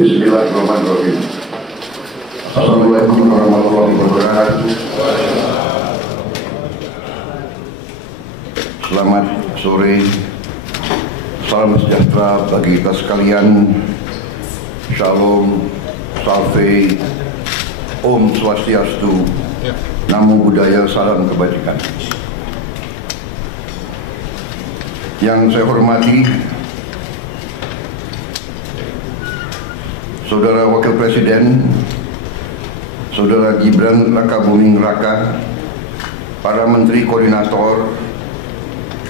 Bismillahirrahmanirrahim. Assalamualaikum warahmatullahi wabarakatuh. Selamat sore, salam sejahtera bagi kita sekalian. Shalom, salve, Om Swastiastu, Namo Buddhaya, salam kebajikan. Yang saya hormati Saudara Wakil Presiden, Saudara Gibran Rakabuming Raka, para Menteri Koordinator,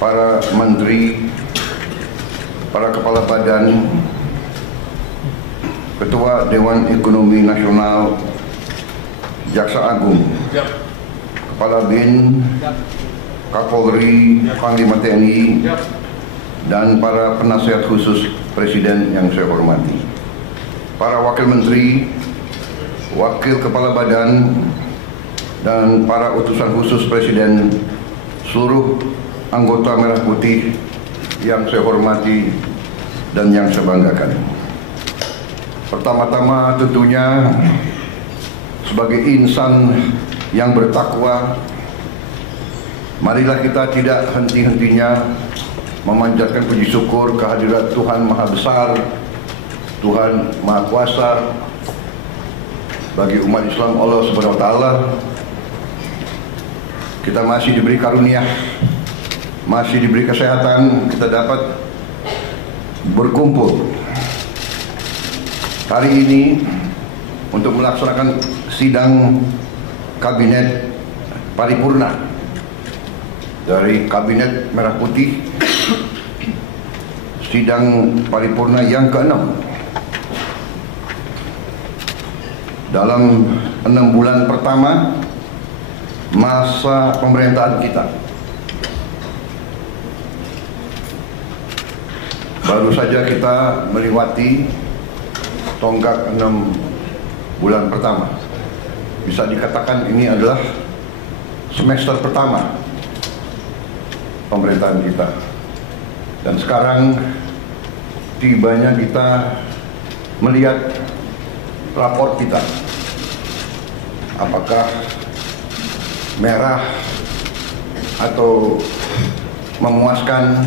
para Menteri, para Kepala Badan, Ketua Dewan Ekonomi Nasional, Jaksa Agung, Kepala BIN, Kapolri, Panglima TNI, dan para penasihat khusus Presiden yang saya hormati. Para Wakil Menteri, Wakil Kepala Badan, dan para utusan khusus Presiden, seluruh anggota Merah Putih yang saya hormati dan yang saya banggakan. Pertama-tama tentunya sebagai insan yang bertakwa, marilah kita tidak henti-hentinya memanjatkan puji syukur kehadirat Tuhan Maha Besar, Tuhan Maha Kuasa. Bagi umat Islam, Allah Subhanahu wa Ta'ala, kita masih diberi karunia, masih diberi kesehatan, kita dapat berkumpul hari ini untuk melaksanakan sidang kabinet paripurna dari Kabinet Merah Putih, sidang paripurna yang ke-6 dalam 6 bulan pertama masa pemerintahan kita. Baru saja kita melewati tonggak 6 bulan pertama. Bisa dikatakan ini adalah semester pertama pemerintahan kita. Dan sekarang tibanya kita melihat rapor kita, apakah merah atau memuaskan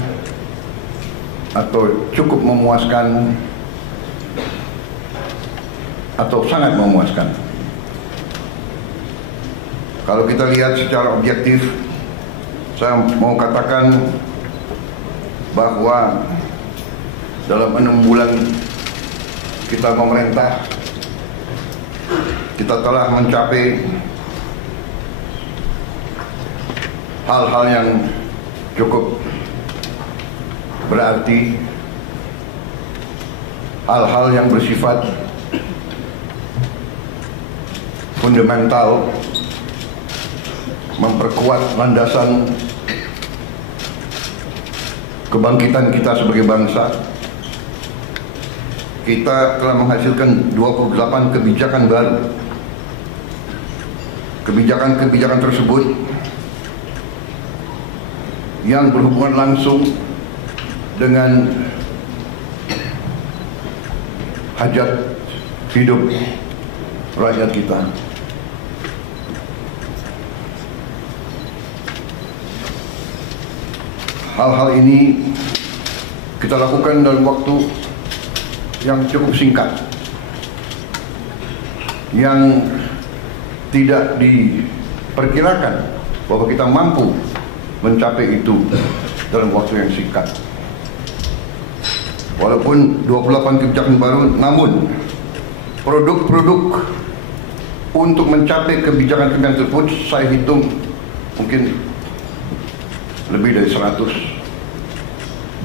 atau cukup memuaskan atau sangat memuaskan. Kalau kita lihat secara objektif, saya mau katakan bahwa dalam 6 bulan kita memerintah, kita telah mencapai hal-hal yang cukup berarti, hal-hal yang bersifat fundamental, memperkuat landasan kebangkitan kita sebagai bangsa. Kita telah menghasilkan 28 kebijakan baru. Kebijakan-kebijakan tersebut yang berhubungan langsung dengan hajat hidup rakyat kita. Hal-hal ini kita lakukan dalam waktu yang cukup singkat, yang tidak diperkirakan bahwa kita mampu mencapai itu dalam waktu yang singkat. Walaupun 28 kebijakan baru, namun produk-produk untuk mencapai kebijakan-kebijakan tersebut saya hitung mungkin lebih dari 100,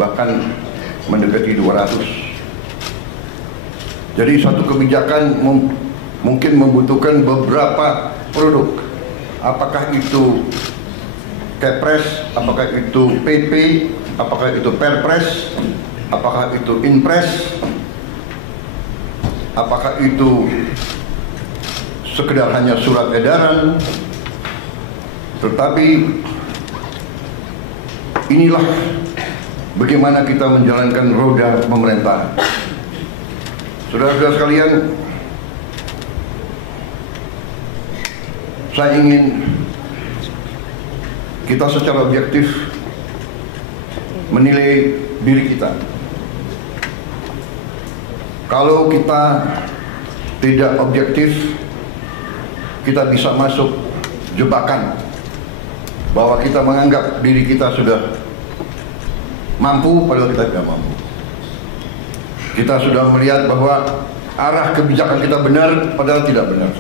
bahkan mendekati 200. Jadi satu kebijakan mungkin membutuhkan beberapa produk. Apakah itu Kepres, apakah itu PP, apakah itu Perpres, apakah itu Inpres, apakah itu sekedar hanya surat edaran, tetapi inilah bagaimana kita menjalankan roda pemerintahan. Saudara-saudara sekalian, saya ingin kita secara objektif menilai diri kita. Kalau kita tidak objektif, kita bisa masuk jebakan bahwa kita menganggap diri kita sudah mampu padahal kita tidak mampu. Kita sudah melihat bahwa arah kebijakan kita benar padahal tidak benar.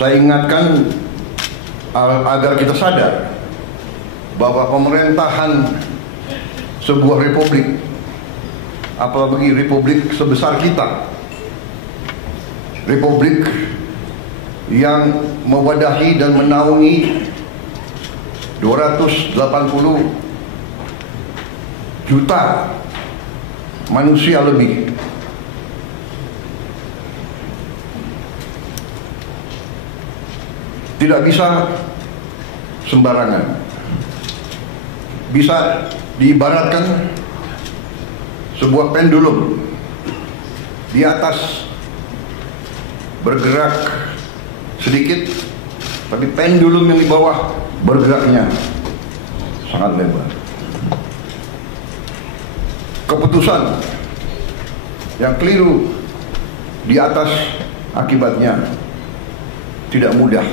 Saya ingatkan agar kita sadar bahwa pemerintahan sebuah republik, apalagi republik sebesar kita, republik yang mewadahi dan menaungi 280 juta manusia lebih, tidak bisa sembarangan. Bisa diibaratkan sebuah pendulum di atas bergerak sedikit, tapi pendulum yang di bawah bergeraknya sangat lebar. Keputusan yang keliru di atas akibatnya tidak mudah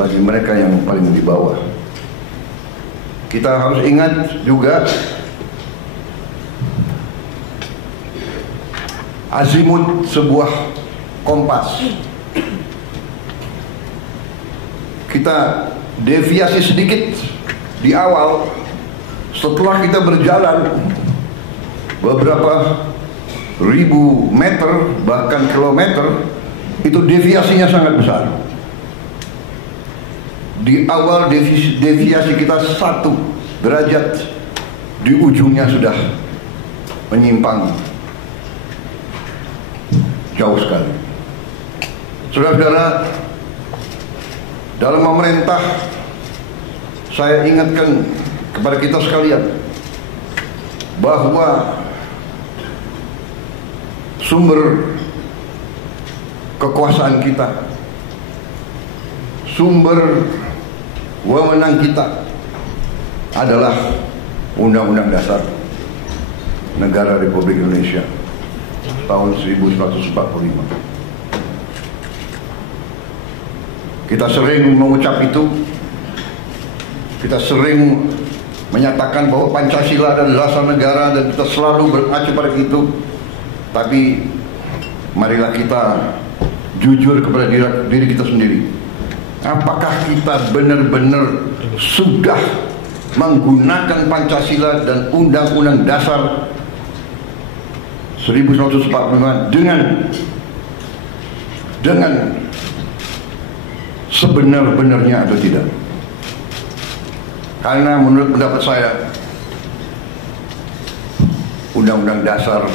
bagi mereka yang paling di bawah. Kita harus ingat juga azimut sebuah kompas. Kita deviasi sedikit di awal, setelah kita berjalan beberapa ribu meter bahkan kilometer, itu deviasinya sangat besar. Di awal deviasi kita 1 derajat, di ujungnya sudah menyimpang jauh sekali. Saudara-saudara, dalam memerintah, saya ingatkan kepada kita sekalian bahwa sumber kekuasaan kita, sumber wewenang kita adalah Undang-Undang Dasar Negara Republik Indonesia tahun 1945. Kita sering mengucap itu, kita sering menyatakan bahwa Pancasila adalah dasar negara dan kita selalu berpacu pada itu. Tapi marilah kita jujur kepada diri kita sendiri. Apakah kita benar-benar sudah menggunakan Pancasila dan Undang-Undang Dasar 1945 dengan sebenar-benarnya atau tidak? Karena menurut pendapat saya, Undang-Undang Dasar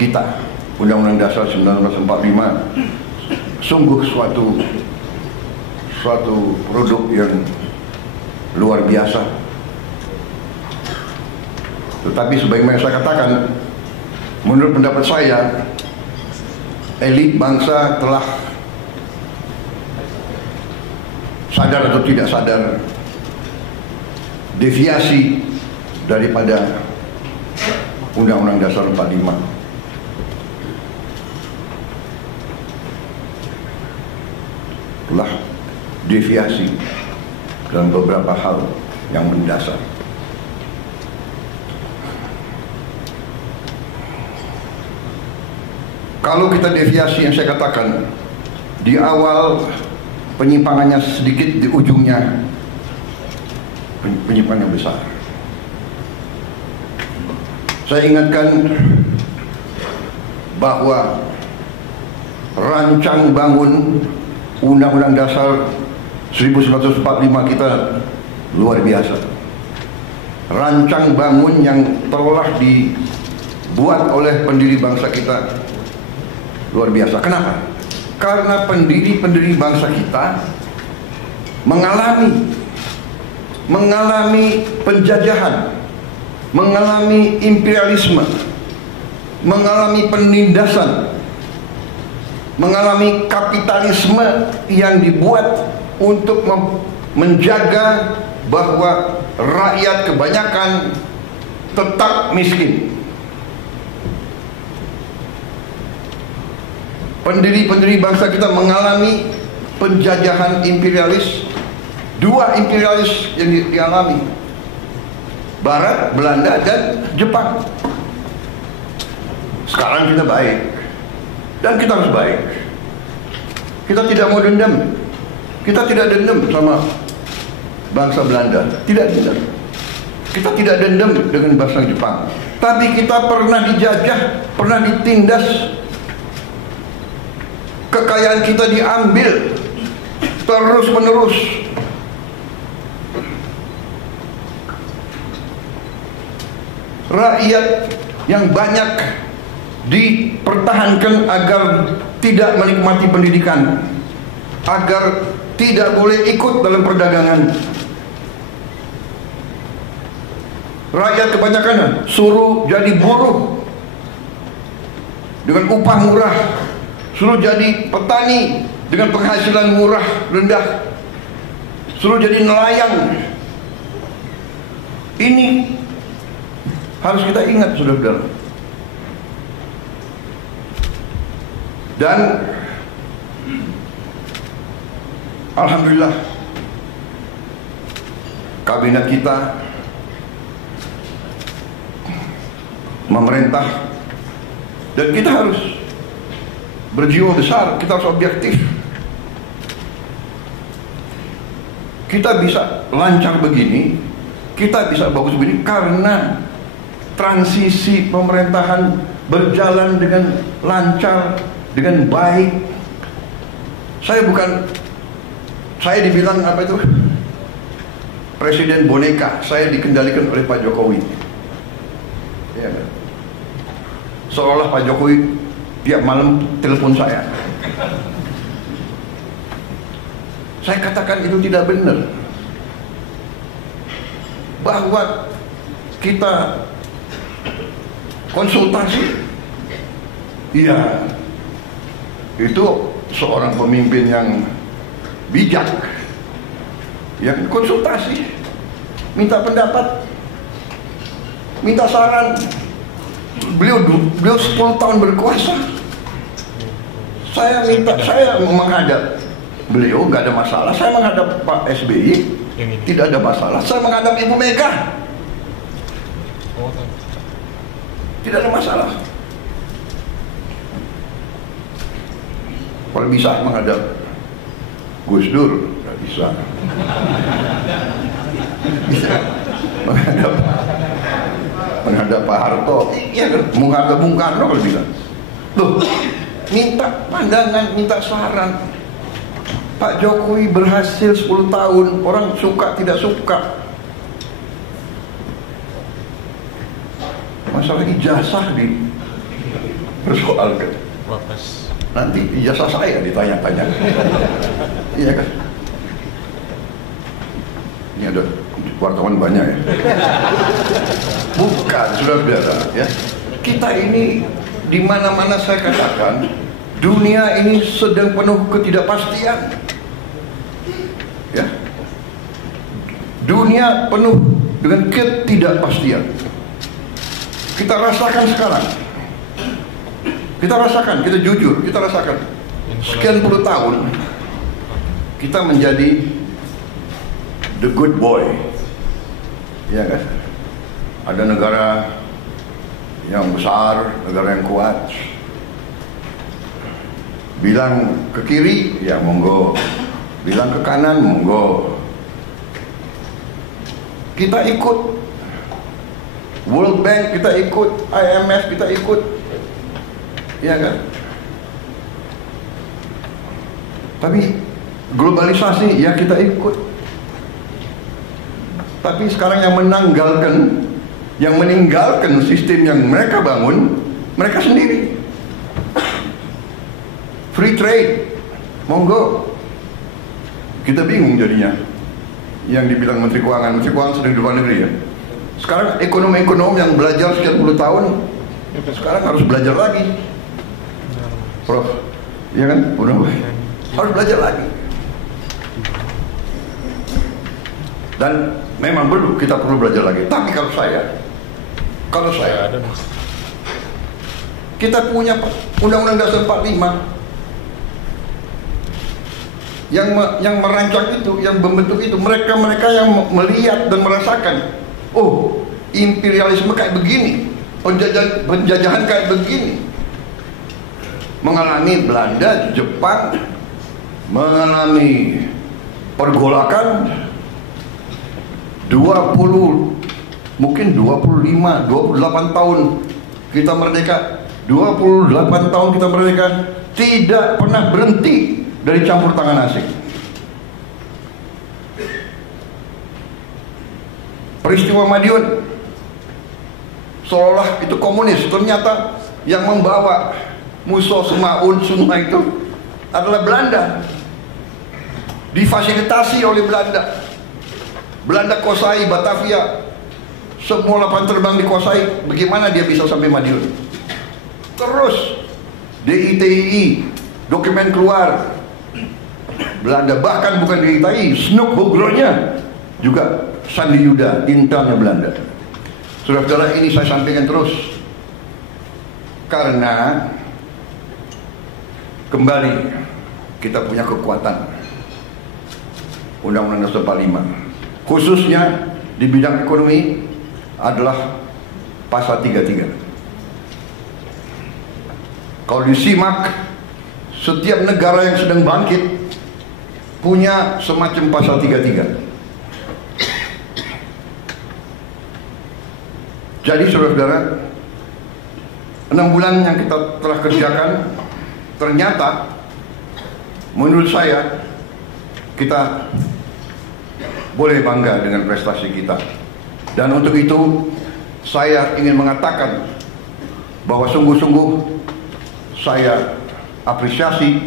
kita, Undang-Undang Dasar 1945, sungguh suatu produk yang luar biasa. Tetapi sebagaimana saya katakan, menurut pendapat saya, elit bangsa telah sadar atau tidak sadar deviasi daripada Undang-Undang Dasar 45. Telah deviasi dalam beberapa hal yang mendasar. Kalau kita deviasi yang saya katakan, di awal penyimpangannya sedikit, di ujungnya penyimpangan besar. Saya ingatkan bahwa rancang bangun Undang-Undang Dasar 1945 kita luar biasa. Rancang bangun yang telah dibuat oleh pendiri bangsa kita luar biasa. Kenapa? Karena pendiri-pendiri bangsa kita mengalami penjajahan, mengalami imperialisme, mengalami penindasan, mengalami kapitalisme yang dibuat untuk menjaga bahwa rakyat kebanyakan tetap miskin. Pendiri-pendiri bangsa kita mengalami penjajahan imperialis. Dua imperialis yang dialami, Barat, Belanda, dan Jepang. Sekarang kita baik, dan kita harus baik. Kita tidak mau dendam. Kita tidak dendam sama bangsa Belanda, tidak dendam. Kita tidak dendam dengan bangsa Jepang. Tapi kita pernah dijajah, pernah ditindas. Kekayaan kita diambil terus-menerus. Rakyat yang banyak dipertahankan agar tidak menikmati pendidikan, agar tidak boleh ikut dalam perdagangan. Rakyat kebanyakan suruh jadi buruh dengan upah murah, suruh jadi petani dengan penghasilan murah rendah, suruh jadi nelayan. Ini harus kita ingat, saudara-saudara. Dan alhamdulillah kabinet kita memerintah, dan kita harus berjiwa besar, kita harus objektif. Kita bisa lancar begini, kita bisa bagus begini karena transisi pemerintahan berjalan dengan lancar, dengan baik. Saya dibilang apa itu? Presiden boneka. Saya dikendalikan oleh Pak Jokowi. Ya, seolah Pak Jokowi tiap malam telepon saya. Saya katakan itu tidak benar. Bahwa kita konsultasi, iya, itu seorang pemimpin yang bijak, yang konsultasi, minta pendapat, minta saran. Beliau 10 tahun berkuasa. Saya menghadap beliau, nggak ada masalah. Saya menghadap Pak SBY, tidak ada masalah. Saya menghadap Ibu Mega, tidak ada masalah. Kalau bisa menghadap Gus Dur, nggak bisa. Bisa menghadap Pak Harto, iya kan? Menghadap Bung Karno kalau bisa. Loh, minta pandangan, minta saran. Pak Jokowi berhasil 10 tahun, orang suka tidak suka. Masalah ijazah dipersoalkan. Nanti ijazah saya ditanya-tanya. Iya kan? Ini ada wartawan banyak ya. Bukan, saudara-saudara ya. Kita ini di mana-mana saya katakan, dunia ini sedang penuh ketidakpastian. Ya. Dunia penuh dengan ketidakpastian. Kita rasakan sekarang. Kita rasakan, kita jujur, kita rasakan. Sekian puluh tahun kita menjadi the good boy. Ya kan? Ada negara yang besar, negara yang kuat. Bilang ke kiri, ya monggo. Bilang ke kanan, monggo. Kita ikut World Bank, kita ikut IMF, kita ikut, ya kan? Tapi globalisasi, ya kita ikut. Tapi sekarang yang meninggalkan sistem yang mereka bangun, mereka sendiri. free trade, monggo. Kita bingung jadinya. Yang dibilang Menteri Keuangan sedang di luar negeri ya. Sekarang ekonom-ekonom yang belajar sekian puluh tahun, sekarang harus belajar lagi. Prof, iya kan? Harus belajar lagi. Dan memang kita perlu belajar lagi. Tapi kalau saya, kita punya Undang-Undang Dasar 45 yang merancang itu, yang membentuk itu, mereka yang melihat dan merasakan, oh, imperialisme kayak begini, penjajahan kayak begini. Mengalami Belanda, Jepang, mengalami pergolakan 28 tahun kita merdeka, 28 tahun kita merdeka, tidak pernah berhenti dari campur tangan asing. Peristiwa Madiun seolah itu komunis, ternyata yang membawa musuh Semaun semua itu adalah Belanda. Difasilitasi oleh Belanda. Belanda kuasai Batavia, semua lapangan terbang dikuasai. Bagaimana dia bisa sampai Madiun? Terus DITII, dokumen keluar. Belanda, bahkan bukan DITII, Snoek Hoogronya juga Sandi Yuda, intelnya Belanda. Saudara-saudara, ini saya sampaikan terus karena kembali kita punya kekuatan Undang-Undang Dasar 45, khususnya di bidang ekonomi adalah pasal 33. Kalau disimak, setiap negara yang sedang bangkit punya semacam pasal 33. Jadi saudara-saudara, 6 bulan yang kita telah kerjakan, ternyata menurut saya kita boleh bangga dengan prestasi kita. Dan untuk itu saya ingin mengatakan bahwa sungguh-sungguh saya apresiasi,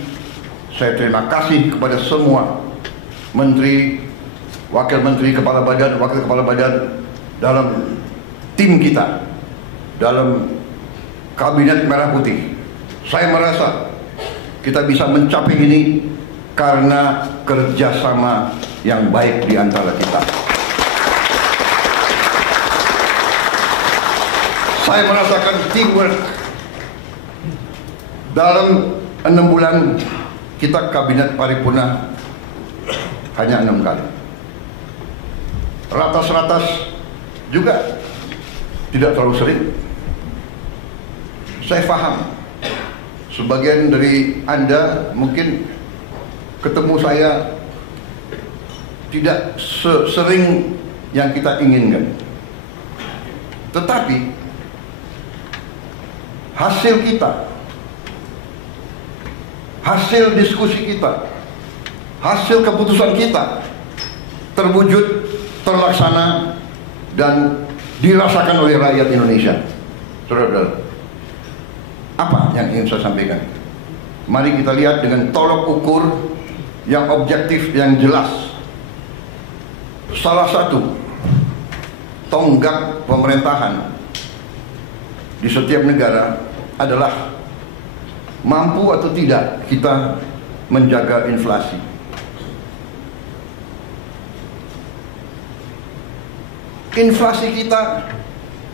saya terima kasih kepada semua menteri, wakil menteri, kepala badan, wakil kepala badan dalam tim kita, dalam kabinet merah putih. Saya merasa kita bisa mencapai ini karena kerjasama yang baik di antara kita. Saya merasakan teamwork. Dalam 6 bulan kita kabinet paripurna hanya 6 kali. Ratas-ratas juga tidak terlalu sering. Saya paham sebagian dari Anda mungkin ketemu saya tidak sering yang kita inginkan. Tetapi hasil kita, hasil diskusi kita, hasil keputusan kita terwujud, terlaksana, dan dirasakan oleh rakyat Indonesia. Saudara-saudara, apa yang ingin saya sampaikan? Mari kita lihat dengan tolok ukur yang objektif, yang jelas. Salah satu tonggak pemerintahan di setiap negara adalah mampu atau tidak kita menjaga inflasi. Inflasi kita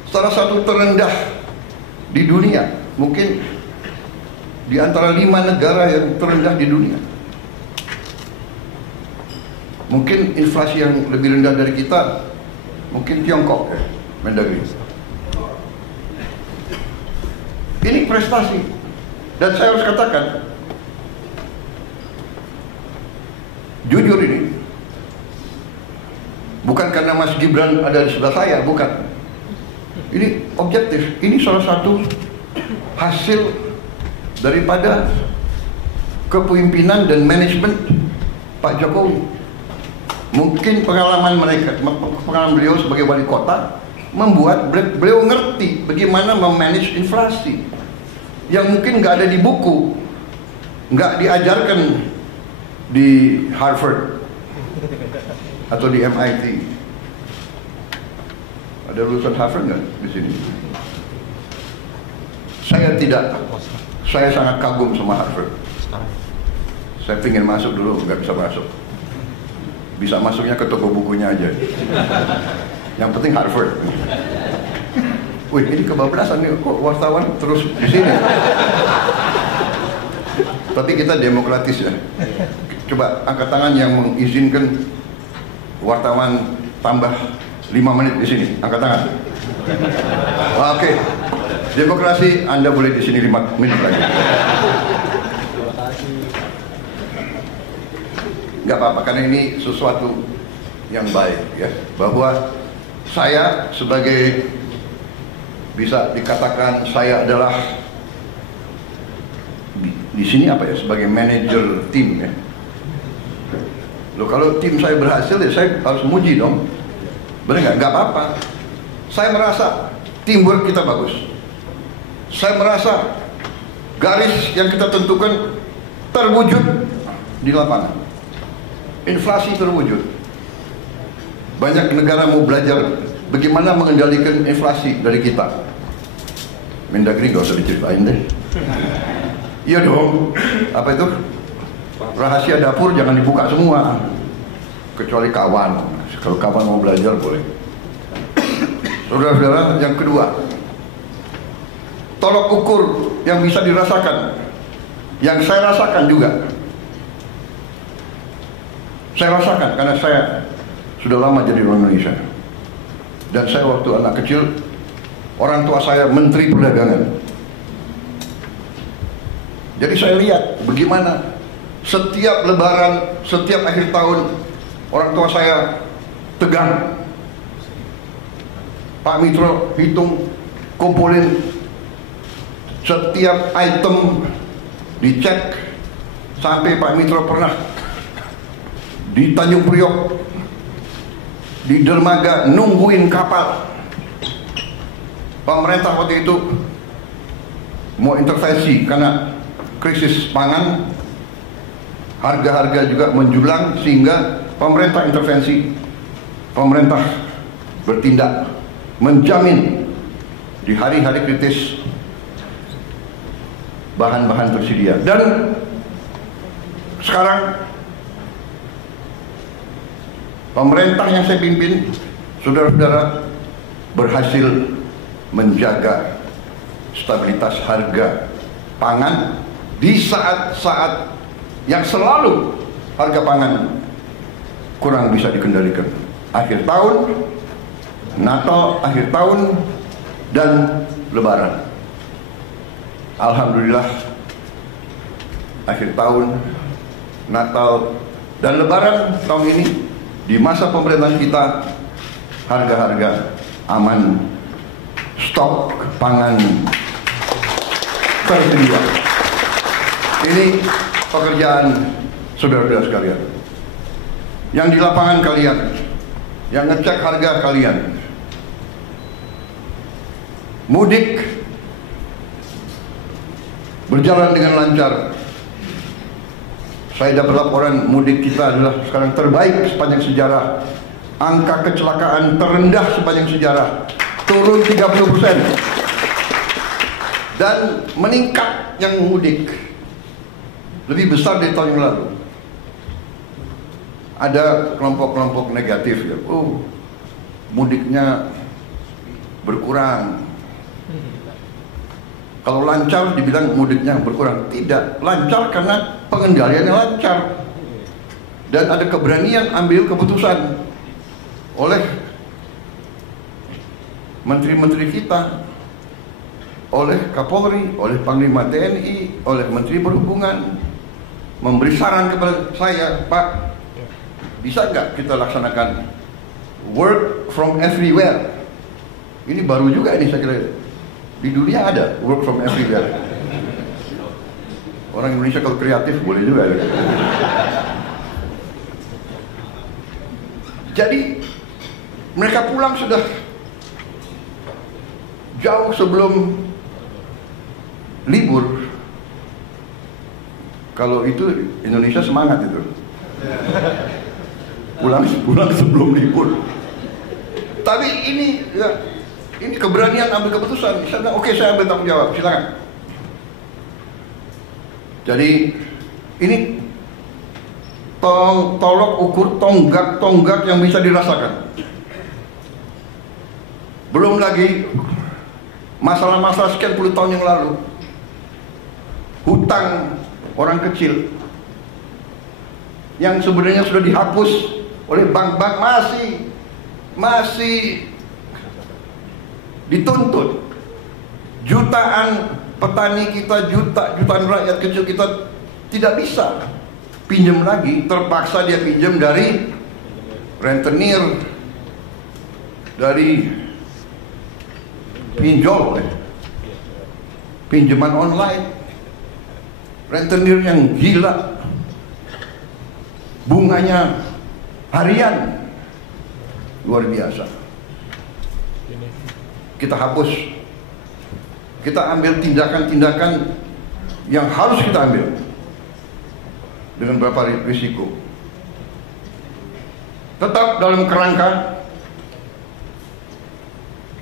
salah satu terendah di dunia, mungkin di antara 5 negara yang terendah di dunia. Mungkin inflasi yang lebih rendah dari kita mungkin Tiongkok, Mendagri. Ini prestasi. Dan saya harus katakan, jujur ini, bukan karena Mas Gibran ada di sebelah saya, bukan. Ini objektif. Ini salah satu hasil daripada kepemimpinan dan manajemen Pak Jokowi. Mungkin pengalaman beliau sebagai wali kota membuat beliau ngerti bagaimana memanage inflasi yang mungkin nggak ada di buku. nggak diajarkan di Harvard atau di MIT. Ada lulusan Harvard nggak di sini? Saya tidak. Saya sangat kagum sama Harvard. Saya pengen masuk dulu, nggak bisa masuk. Bisa masuknya ke toko bukunya aja. Yang penting Harvard. Wih, ini kebablasan nih, kok wartawan terus di sini. Tapi kita demokratis ya. Coba angkat tangan yang mengizinkan wartawan tambah 5 menit di sini. Angkat tangan. Oke. Demokrasi, Anda boleh di sini 5 menit lagi. Nggak apa-apa, karena ini sesuatu yang baik ya. Bahwa saya sebagai, bisa dikatakan saya adalah di sini apa ya, sebagai manajer tim ya. Loh, kalau tim saya berhasil ya saya harus muji dong. Benar nggak? Nggak apa-apa. Saya merasa teamwork kita bagus. Saya merasa garis yang kita tentukan terwujud di lapangan. Inflasi terwujud. Banyak negara mau belajar bagaimana mengendalikan inflasi dari kita. Mendagri gak usah diceritain deh. Iya dong. Apa itu? Rahasia dapur jangan dibuka semua. Kecuali kawan. Kalau kawan mau belajar boleh. Saudara-saudara, yang kedua, tolok ukur yang bisa dirasakan, yang saya rasakan juga. Saya rasakan karena saya sudah lama jadi orang Indonesia. Dan saya waktu anak kecil, orang tua saya Menteri Perdagangan. Jadi saya lihat bagaimana setiap lebaran, setiap akhir tahun, orang tua saya tegang. Pak Mitro hitung, kumpulin setiap item, dicek. Sampai Pak Mitro pernah di Tanjung Priok, di dermaga nungguin kapal. Pemerintah waktu itu mau intervensi karena krisis pangan, harga-harga juga menjulang, sehingga pemerintah intervensi. Pemerintah bertindak, menjamin di hari-hari kritis bahan-bahan tersedia. Dan sekarang pemerintah yang saya pimpin, saudara-saudara, berhasil menjaga stabilitas harga pangan di saat-saat yang selalu harga pangan kurang bisa dikendalikan. Akhir tahun, Natal, akhir tahun, dan Lebaran. Alhamdulillah, akhir tahun, Natal, dan Lebaran tahun ini, di masa pemerintahan kita, harga-harga aman, stok pangan tersedia. Ini pekerjaan saudara-saudara sekalian. Yang di lapangan kalian, yang ngecek harga kalian. Mudik berjalan dengan lancar. Saya dapat laporan mudik kita adalah sekarang terbaik sepanjang sejarah. Angka kecelakaan terendah sepanjang sejarah, turun 30%. Dan meningkat yang mudik, lebih besar dari tahun yang lalu. Ada kelompok-kelompok negatif ya, oh mudiknya berkurang. Kalau lancar dibilang mudiknya berkurang. Tidak, lancar karena pengendaliannya lancar. Dan ada keberanian ambil keputusan oleh menteri-menteri kita, oleh Kapolri, oleh Panglima TNI, oleh Menteri Perhubungan, memberi saran kepada saya, Pak, bisa nggak kita laksanakan work from everywhere? Ini baru juga ini saya kira. Di dunia ada work from everywhere. Orang Indonesia kalau kreatif boleh juga. Jadi mereka pulang sudah jauh sebelum libur. Kalau itu Indonesia semangat itu. Pulang sebelum libur. Tapi ini ya, ini keberanian ambil keputusan. Saya bilang, oke, saya ambil tanggung jawab, silakan. Jadi ini tolok ukur tonggak yang bisa dirasakan. Belum lagi masalah-masalah sekian puluh tahun yang lalu, hutang orang kecil yang sebenarnya sudah dihapus oleh bank-bank masih dituntut. Jutaan petani kita, jutaan rakyat kecil kita tidak bisa pinjam lagi, terpaksa dia pinjam dari rentenir, dari pinjol, pinjaman online, rentenir yang gila, bunganya harian, luar biasa. Kita hapus, kita ambil tindakan-tindakan yang harus kita ambil dengan beberapa risiko. Tetap dalam kerangka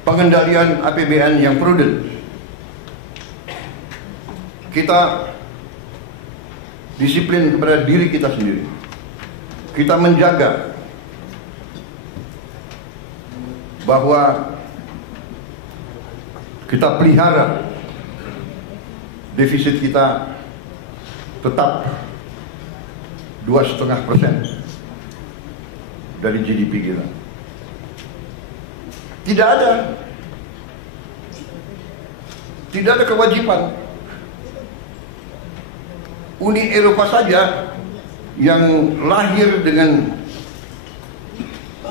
pengendalian APBN yang prudent. Kita disiplin kepada diri kita sendiri. Kita menjaga bahwa kita pelihara defisit kita tetap 2,5% dari GDP kita. Tidak ada kewajiban. Uni Eropa saja yang lahir dengan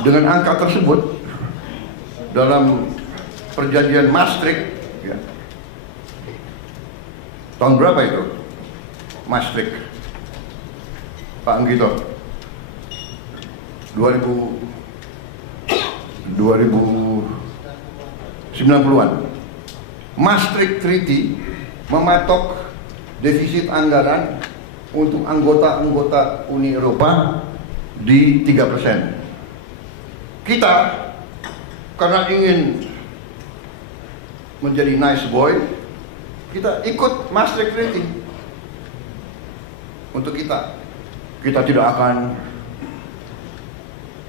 angka tersebut dalam perjanjian Maastricht, ya. Tahun berapa itu? Maastricht, Pak Anggito? 2090-an. Maastricht Treaty mematok defisit anggaran untuk anggota-anggota Uni Eropa di 3%. Kita karena ingin menjadi nice boy, kita ikut Maastricht Treaty. Untuk kita tidak akan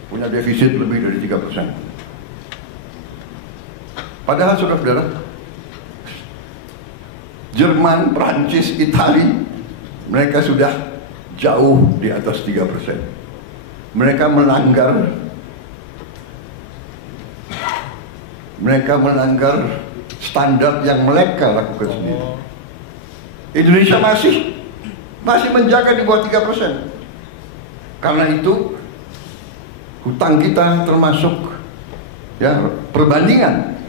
punya defisit lebih dari 3%. Padahal saudara-saudara, Jerman, Prancis, Italia, mereka sudah jauh di atas 3%. Mereka melanggar standar yang mereka lakukan sendiri. Indonesia masih menjaga di bawah 3%. Karena itu hutang kita termasuk, ya, perbandingan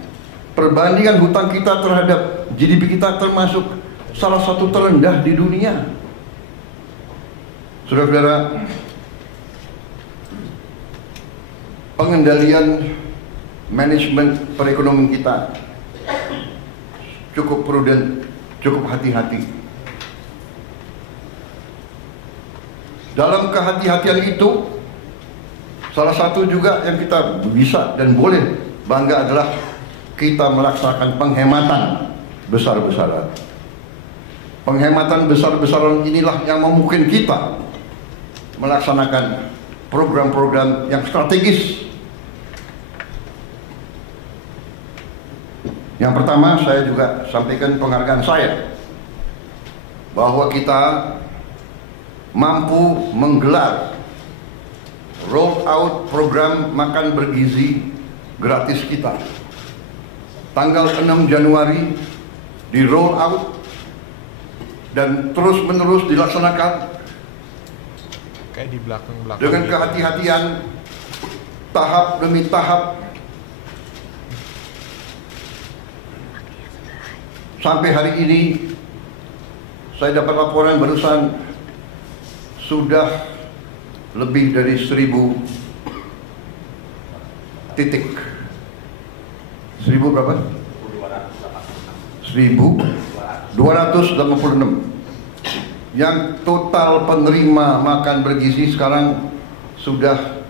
hutang kita terhadap GDP kita termasuk salah satu terendah di dunia. Saudara-saudara, pengendalian manajemen perekonomian kita cukup prudent, cukup hati-hati. Dalam kehati-hatian itu, salah satu juga yang kita bisa dan boleh bangga adalah kita melaksanakan penghematan besar-besaran. Penghematan besar-besaran inilah yang memungkinkan kita melaksanakan program-program yang strategis. Yang pertama, saya juga sampaikan penghargaan saya bahwa kita mampu menggelar roll out program makan bergizi gratis kita. Tanggal 6 Januari di roll out dan terus menerus dilaksanakan kayak di belakang-belakang dengan kehati-hatian, tahap demi tahap, sampai hari ini saya dapat laporan barusan sudah lebih dari 1.000 titik. 1.000 berapa? 1.286 yang total penerima makan bergizi sekarang sudah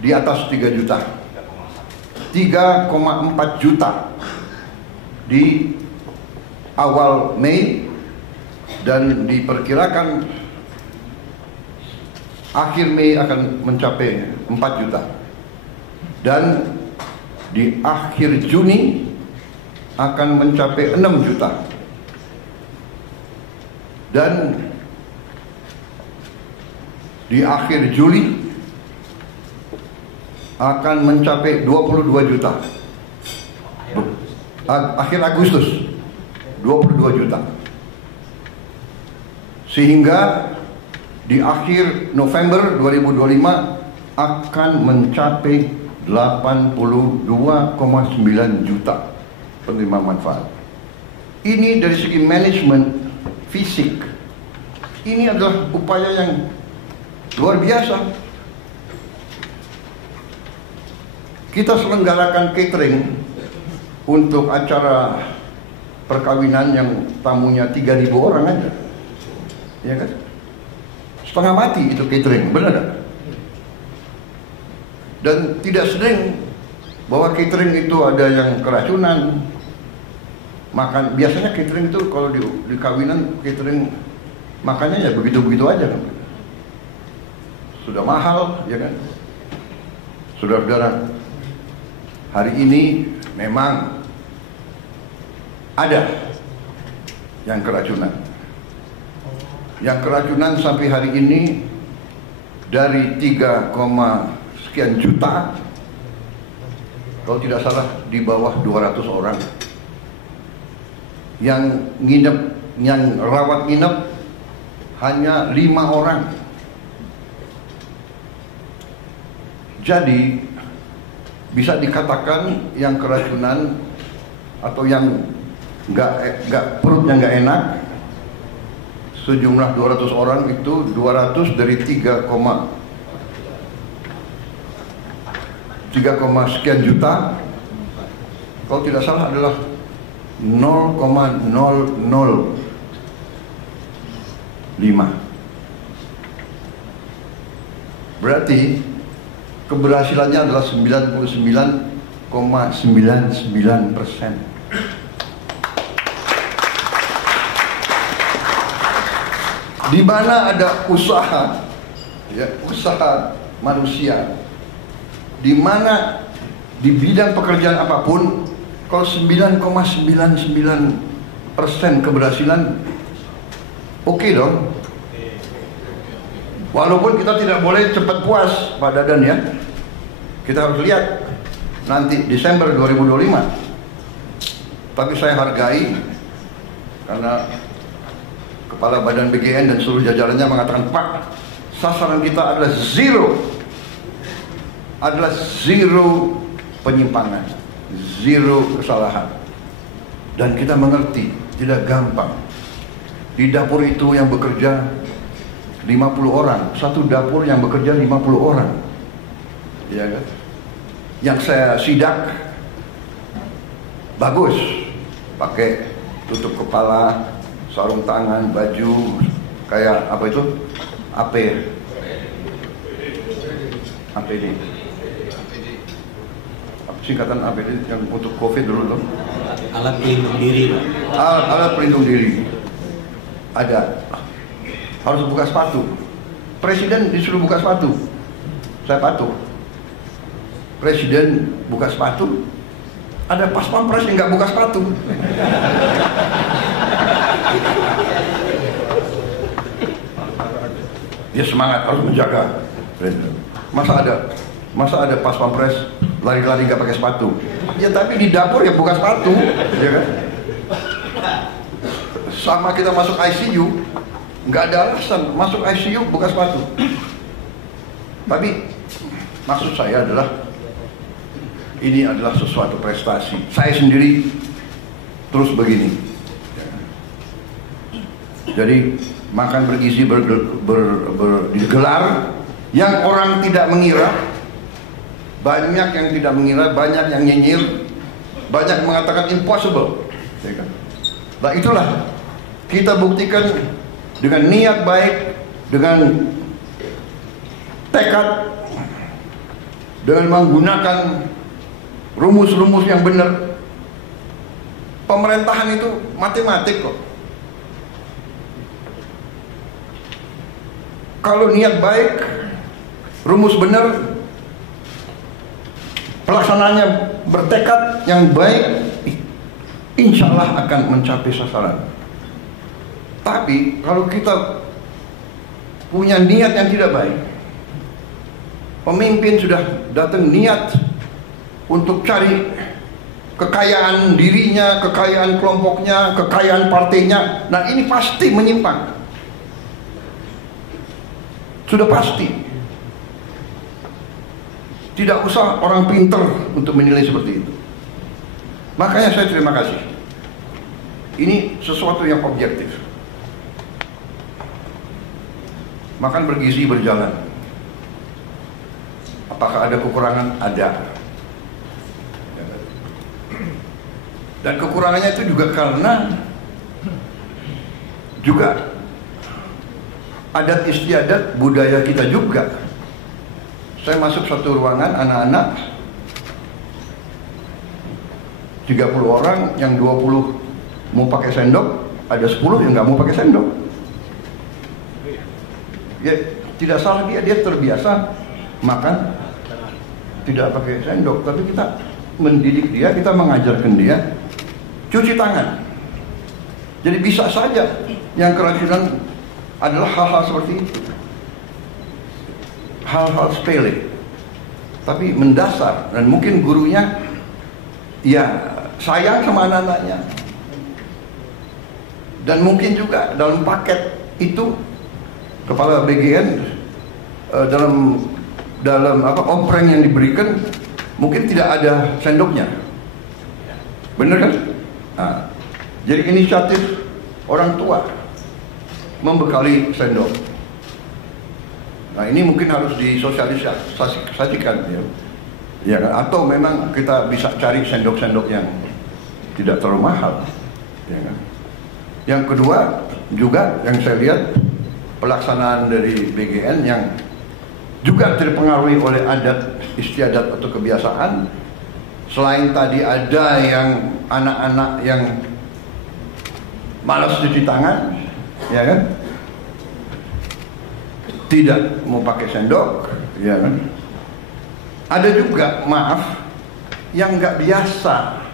di atas 3 juta. 3,4 juta di awal Mei, dan diperkirakan akhir Mei akan mencapai 4 juta. Dan di akhir Juni akan mencapai 6 juta. Dan di akhir Juli akan mencapai 22 juta. Akhir Agustus 22 juta. Sehingga di akhir November 2025 akan mencapai 82,9 juta penerima manfaat. Ini dari segi manajemen fisik, ini adalah upaya yang luar biasa. Kita selenggarakan catering untuk acara perkawinan yang tamunya 3.000 orang aja, ya kan? Setengah mati itu catering, benar gak? Dan tidak sering bahwa catering itu ada yang keracunan. Makan biasanya catering itu kalau di kawinan catering makannya ya begitu-begitu aja kan. Sudah mahal, ya kan? Saudara-saudara, hari ini memang ada yang keracunan. Yang keracunan sampai hari ini dari 3, sekian juta, kalau tidak salah di bawah 200 orang. Yang nginep, yang rawat nginep hanya 5 orang. Jadi bisa dikatakan yang keracunan atau yang nggak perutnya nggak enak sejumlah 200 orang itu 200 dari 3, sekian juta, kalau tidak salah adalah 0,005. Berarti keberhasilannya adalah 99,99%. Di mana ada usaha, ya, usaha manusia, di mana di bidang pekerjaan apapun, kalau 9,99% keberhasilan, oke dong. Walaupun kita tidak boleh cepat puas, Pak Dadan, ya. Kita harus lihat nanti Desember 2025. Tapi saya hargai karena Kepala Badan BGN dan seluruh jajarannya mengatakan, Pak, sasaran kita adalah zero penyimpangan, zero kesalahan. Dan kita mengerti, tidak gampang. Di dapur itu yang bekerja 50 orang, satu dapur yang bekerja 50 orang, ya kan? Yang saya sidak bagus, pakai tutup kepala, sarung tangan, baju kayak apa itu? APD. Singkatan APD yang untuk COVID dulu tuh. Alat pelindung diri, Pak. Alat pelindung diri. Ada. Harus buka sepatu. Presiden disuruh buka sepatu. Saya patuh. Presiden buka sepatu. Ada pas pampres yang nggak buka sepatu. Dia semangat harus menjaga. Masa ada pas pampres lari-lari nggak pakai sepatu? Ya tapi di dapur ya buka sepatu, ya kan? Sama kita masuk ICU, nggak ada alasan masuk ICU buka sepatu. Tapi maksud saya adalah ini adalah sesuatu prestasi. Saya sendiri terus begini. Jadi makan bergizi digelar, yang orang tidak mengira, banyak yang tidak mengira, banyak yang nyinyir, banyak mengatakan impossible. Nah itulah kita buktikan dengan niat baik, dengan tekad, dengan menggunakan rumus-rumus yang benar. Pemerintahan itu matematik kok. Kalau niat baik, rumus benar, pelaksanaannya bertekad yang baik, insya Allah akan mencapai sasaran. Tapi kalau kita punya niat yang tidak baik, pemimpin sudah datang niat untuk cari kekayaan dirinya, kekayaan kelompoknya, kekayaan partainya, nah ini pasti menyimpang. Sudah pasti. Tidak usah orang pinter untuk menilai seperti itu. Makanya saya terima kasih. Ini sesuatu yang objektif. Makan bergizi berjalan. Apakah ada kekurangan? Ada. Dan kekurangannya itu juga karena juga adat istiadat budaya kita juga. Saya masuk satu ruangan anak-anak 30 orang, yang 20 mau pakai sendok, ada 10 yang nggak mau pakai sendok. Ya tidak salah, dia terbiasa makan tidak pakai sendok, tapi kita mendidik dia, kita mengajarkan dia cuci tangan. Jadi bisa saja yang keracunan adalah hal-hal seperti itu, hal-hal sepele tapi mendasar, dan mungkin gurunya ya sayang sama anak-anaknya, dan mungkin juga dalam paket itu kepala BGN dalam ompreng yang diberikan mungkin tidak ada sendoknya, bener kan? Nah, jadi inisiatif orang tua membekali sendok. Nah ini mungkin harus disosialisasikan ya kan? Atau memang kita bisa cari sendok-sendok yang tidak terlalu mahal, ya kan? Yang kedua juga yang saya lihat pelaksanaan dari BGN yang juga terpengaruhi oleh adat istiadat atau kebiasaan. Selain tadi ada yang anak-anak yang malas cuci tangan, ya kan, tidak mau pakai sendok, ya kan. Ada juga, maaf, yang nggak biasa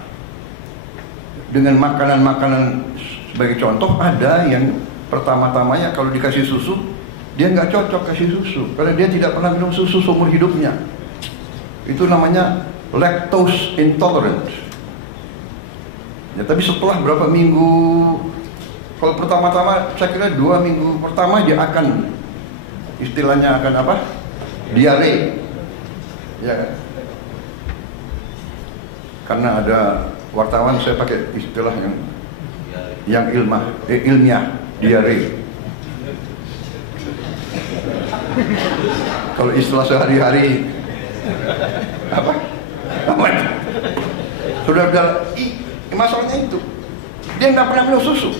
dengan makanan-makanan. Sebagai contoh, ada yang pertama-tamanya kalau dikasih susu, dia nggak cocok kasih susu karena dia tidak pernah minum susu seumur hidupnya. Itu namanya lactose intolerant. Ya, tapi setelah berapa minggu, kalau pertama-tama saya kira 2 minggu pertama dia akan, istilahnya akan apa? Diare. Ya kan? Karena ada wartawan, saya pakai istilah yang ilmiah, diare. Kalau istilah sehari-hari apa? Saudara, masalahnya itu dia nggak pernah minum susu.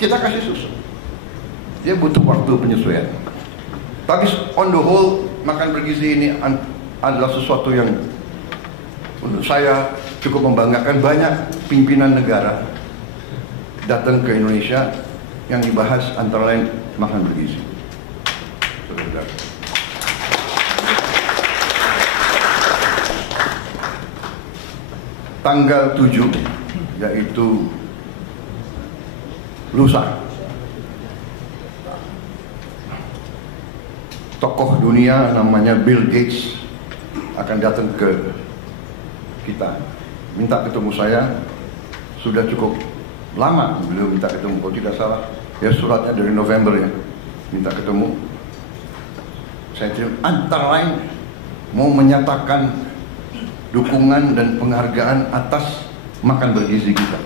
Kita kasih susu, dia butuh waktu penyesuaian. Tapi on the whole, makan bergizi ini adalah sesuatu yang menurut saya cukup membanggakan. Banyak pimpinan negara datang ke Indonesia yang dibahas antara lain makan bergizi. Saudara, tanggal 7, yaitu lusa, tokoh dunia namanya Bill Gates akan datang ke kita, minta ketemu saya. Sudah cukup lama beliau minta ketemu, kalau tidak salah ya suratnya dari November ya, minta ketemu. Saya terima, antara lain mau menyatakan dukungan dan penghargaan atas makan bergizi kita.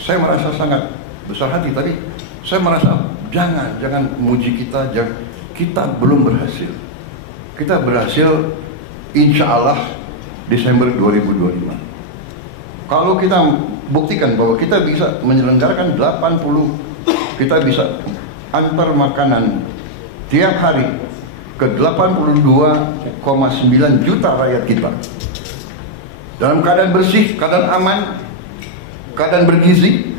Saya merasa sangat besar hati, tapi saya merasa jangan muji kita, kita belum berhasil. Kita berhasil insya Allah Desember 2025. Kalau kita buktikan bahwa kita bisa menyelenggarakan 80, kita bisa antar makanan tiap hari ke 82,9 juta rakyat kita dalam keadaan bersih, keadaan aman, keadaan bergizi,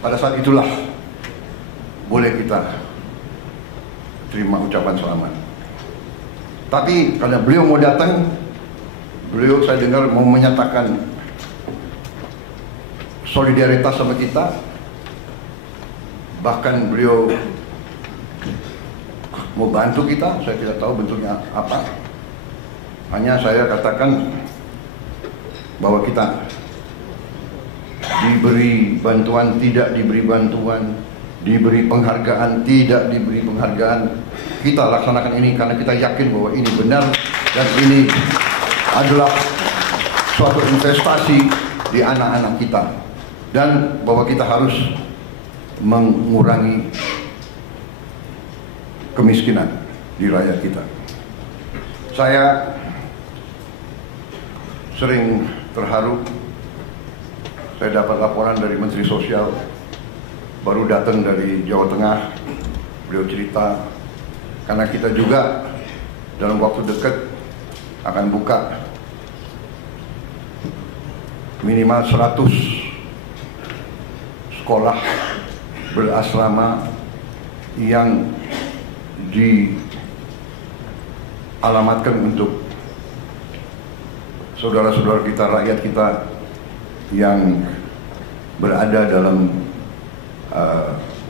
pada saat itulah boleh kita terima ucapan selamat. Tapi karena beliau mau datang, beliau saya dengar mau menyatakan solidaritas sama kita, bahkan beliau mau bantu kita. Saya tidak tahu bentuknya apa, hanya saya katakan bahwa kita diberi bantuan, tidak diberi bantuan, diberi penghargaan, tidak diberi penghargaan, kita laksanakan ini karena kita yakin bahwa ini benar dan ini adalah suatu investasi di anak-anak kita, dan bahwa kita harus mengurangi kemiskinan di rakyat kita. Saya sering terharu. Saya dapat laporan dari Menteri Sosial, baru datang dari Jawa Tengah. Beliau cerita, karena kita juga dalam waktu dekat akan buka minimal 100 sekolah berasrama yang dialamatkan untuk saudara-saudara kita, rakyat kita yang berada dalam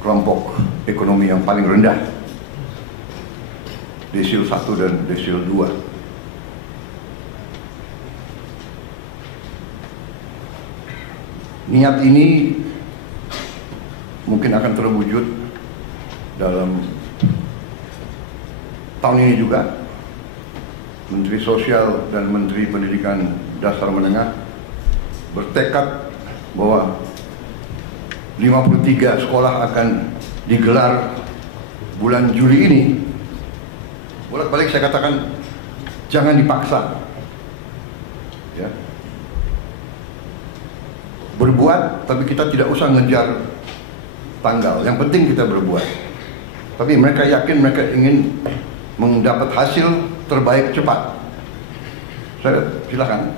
kelompok ekonomi yang paling rendah, desil 1 dan desil 2. Niat ini mungkin akan terwujud dalam tahun ini juga. Menteri Sosial dan Menteri Pendidikan Dasar Menengah bertekad bahwa 53 sekolah akan digelar bulan Juli ini. Bolak-balik saya katakan, jangan dipaksa, ya. Berbuat, tapi kita tidak usah ngejar tanggal. Yang penting kita berbuat. Tapi mereka yakin, mereka ingin mendapat hasil terbaik cepat. Saya silakan.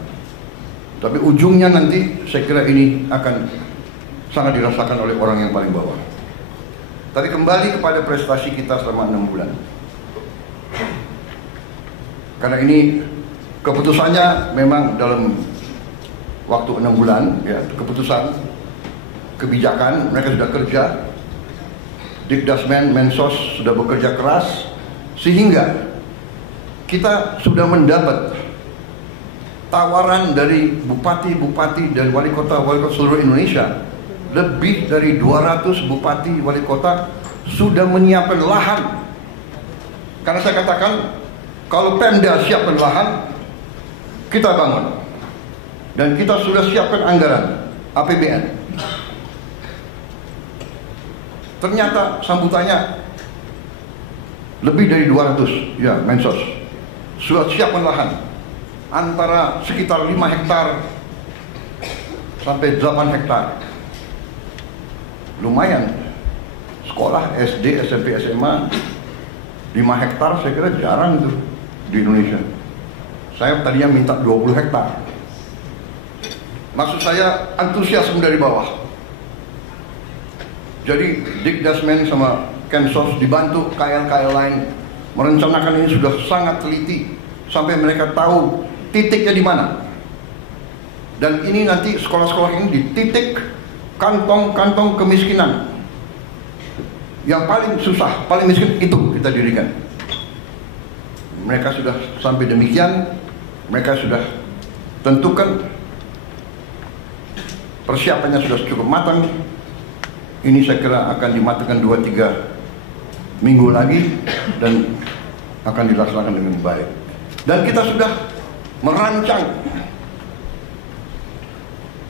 Tapi ujungnya nanti saya kira ini akan sangat dirasakan oleh orang yang paling bawah. Tapi kembali kepada prestasi kita selama 6 bulan. Karena ini keputusannya memang dalam waktu 6 bulan, ya, keputusan, kebijakan, mereka sudah kerja, Dikdasmen, Mensos sudah bekerja keras, sehingga kita sudah mendapat tawaran dari bupati-bupati dan wali kota seluruh Indonesia. Lebih dari 200 bupati wali kota sudah menyiapkan lahan. Karena saya katakan, kalau Pemda siapkan lahan, kita bangun. Dan kita sudah siapkan anggaran APBN. Ternyata sambutannya lebih dari 200, ya, Mensos sudah siapkan lahan antara sekitar 5 hektar sampai 8 hektar. Lumayan. Sekolah SD, SMP, SMA 5 hektar saya kira jarang tuh di Indonesia. Saya tadinya minta 20 hektar. Maksud saya antusiasme dari bawah. Jadi Dikdasmen sama Kemsos dibantu KL-KL lain merencanakan ini sudah sangat teliti sampai mereka tahu titiknya di mana. Dan ini nanti sekolah-sekolah ini di titik kantong-kantong kemiskinan yang paling susah, paling miskin, itu kita dirikan. Mereka sudah sampai demikian, mereka sudah tentukan, persiapannya sudah cukup matang. Ini saya kira akan dimatangkan 2-3 minggu lagi dan akan dilaksanakan dengan baik. Dan kita sudah merancang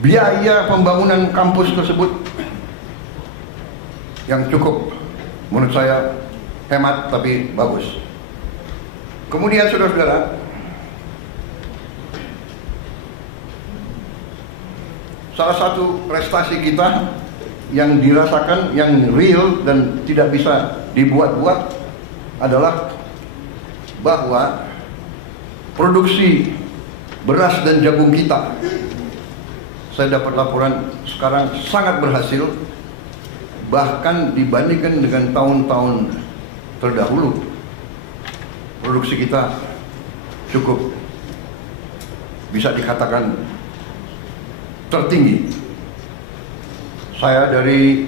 biaya pembangunan kampus tersebut yang cukup, menurut saya, hemat tapi bagus. Kemudian saudara-saudara, salah satu prestasi kita yang dirasakan, yang real dan tidak bisa dibuat-buat adalah bahwa produksi beras dan jagung kita, saya dapat laporan sekarang sangat berhasil, bahkan dibandingkan dengan tahun-tahun terdahulu. Produksi kita cukup bisa dikatakan tertinggi. Saya dari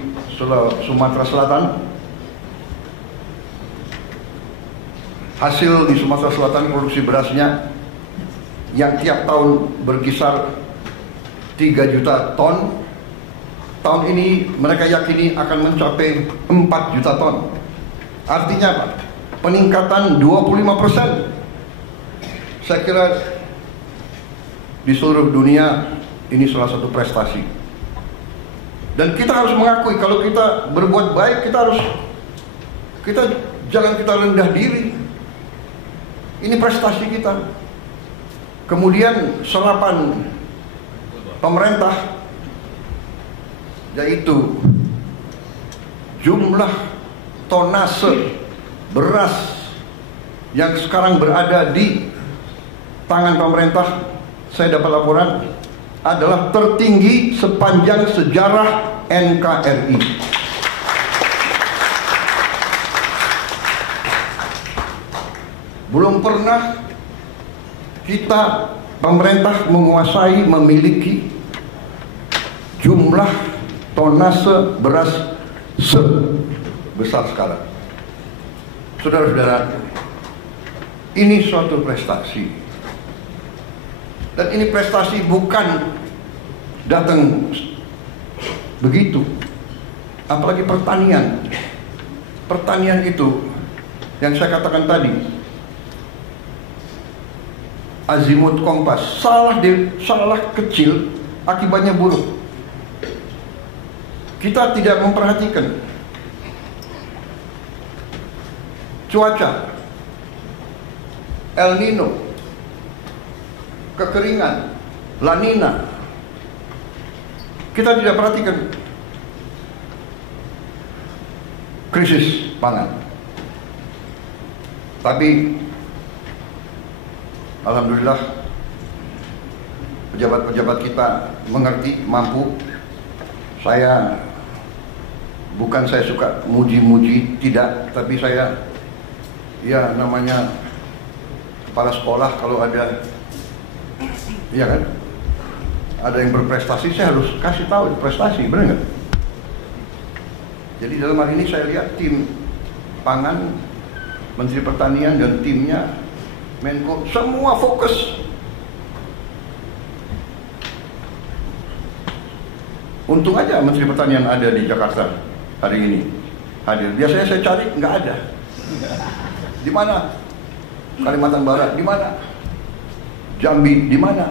Sumatera Selatan. Hasil di Sumatera Selatan produksi berasnya yang tiap tahun berkisar 3 juta ton. Tahun ini mereka yakini akan mencapai 4 juta ton. Artinya apa? Peningkatan 25%. Saya kira di seluruh dunia ini salah satu prestasi. Dan kita harus mengakui kalau kita berbuat baik, jangan kita rendah diri. Ini prestasi kita. Kemudian serapan pemerintah, yaitu jumlah tonase beras yang sekarang berada di tangan pemerintah, saya dapat laporan adalah tertinggi sepanjang sejarah NKRI. Belum pernah kita, pemerintah, menguasai, memiliki jumlah tonase beras sebesar sekarang. Saudara-saudara, ini suatu prestasi. Dan ini prestasi bukan datang begitu. Apalagi pertanian. Pertanian itu yang saya katakan tadi, azimut kompas, salah kecil akibatnya buruk. Kita tidak memperhatikan cuaca, El Nino, kekeringan, La Nina. Kita tidak perhatikan krisis pangan. Tapi alhamdulillah pejabat-pejabat kita mengerti, mampu. Saya suka muji-muji, tidak, tapi saya namanya kepala sekolah, kalau ada kan, ada yang berprestasi, saya harus kasih tahu prestasi, benar nggak? Jadi dalam hal ini saya lihat tim pangan, Menteri Pertanian dan timnya, Menko, semua fokus. Untung aja Menteri Pertanian ada di Jakarta hari ini, hadir. Biasanya saya cari, nggak ada. Di mana? Kalimantan Barat, di mana? Jambi, di mana?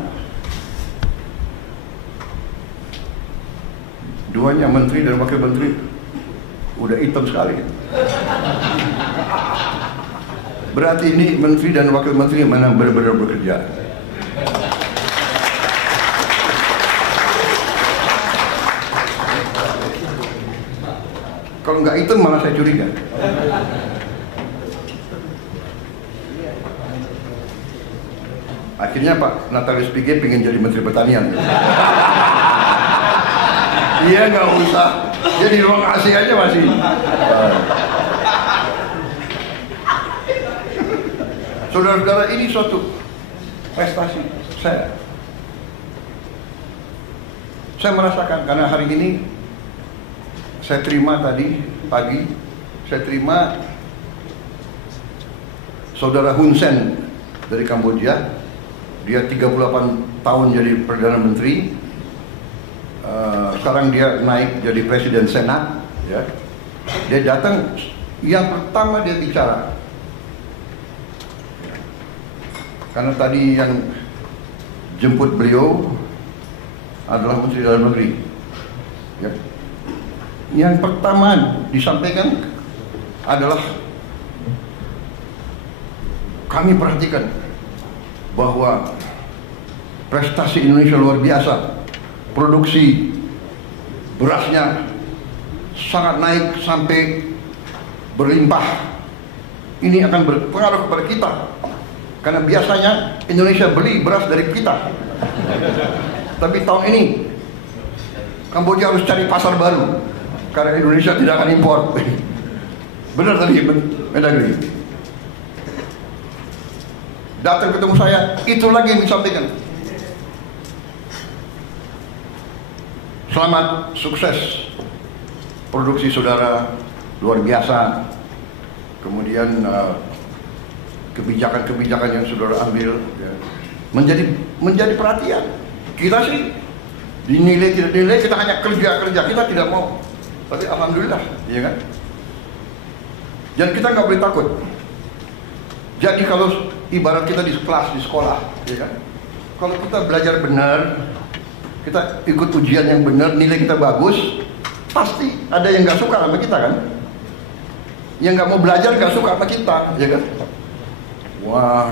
Duanya, menteri dan wakil menteri, udah hitam sekali. Berarti ini menteri dan wakil menteri mana benar-benar bekerja. Kalau nggak hitam malah saya curiga. Akhirnya Pak Natalius Pigai pengen jadi Menteri Pertanian. Iya, nggak usah. Dia di ruang AC aja masih. Saudara-saudara, ini suatu prestasi saya. Saya merasakan karena hari ini saya terima tadi pagi, saya terima Saudara Hun Sen dari Kamboja. Dia 38 tahun jadi Perdana Menteri. Sekarang dia naik jadi Presiden Senat, ya. Dia datang, yang pertama dia bicara, karena tadi yang jemput beliau adalah Menteri Dalam Negeri, ya. Yang pertama disampaikan adalah, kami perhatikan bahwa prestasi Indonesia luar biasa. produksi berasnya sangat naik sampai berlimpah. Ini akan berpengaruh kepada kita, karena biasanya Indonesia beli beras dari kita. Tapi tahun ini Kamboja harus cari pasar baru, karena Indonesia tidak akan impor. Benar tadi Mendagri datang ketemu saya, itu lagi yang disampaikan. Selamat, sukses produksi saudara, luar biasa. Kemudian kebijakan-kebijakan yang saudara ambil ya, menjadi perhatian. Kita sih dinilai tidak dinilai, kita hanya kerja, kita tidak mau. Tapi alhamdulillah, ya kan? Dan kita nggak boleh takut. Jadi kalau ibarat kita di kelas, di sekolah, ya kan? Kalau kita belajar benar, kita ikut ujian yang benar, nilai kita bagus, pasti ada yang nggak suka sama kita kan? Yang nggak mau belajar nggak suka sama kita, ya kan? Wah,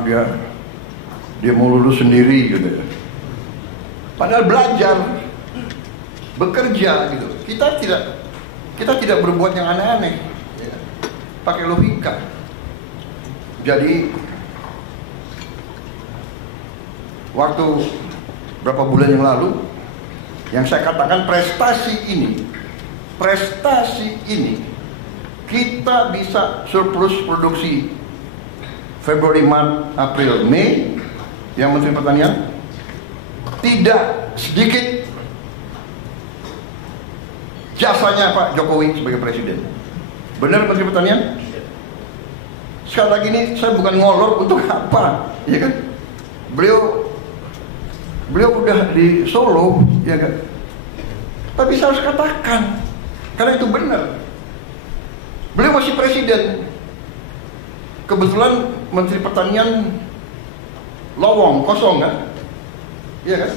dia mau lulus sendiri gitu ya. Padahal belajar, bekerja gitu. Kita tidak berbuat yang aneh-aneh, ya. Pakai logika. Jadi waktu berapa bulan yang lalu, yang saya katakan prestasi ini kita bisa surplus produksi Februari, Maret, April, Mei, yang Menteri Pertanian tidak sedikit jasanya Pak Jokowi sebagai Presiden. Benar Menteri Pertanian? Sekali lagi ini saya bukan ngolor untuk apa, ya kan? Beliau udah di Solo, ya kan? Tapi saya harus katakan, karena itu benar. Beliau masih Presiden. Kebetulan Menteri Pertanian lowong, kosong kan? Iya kan?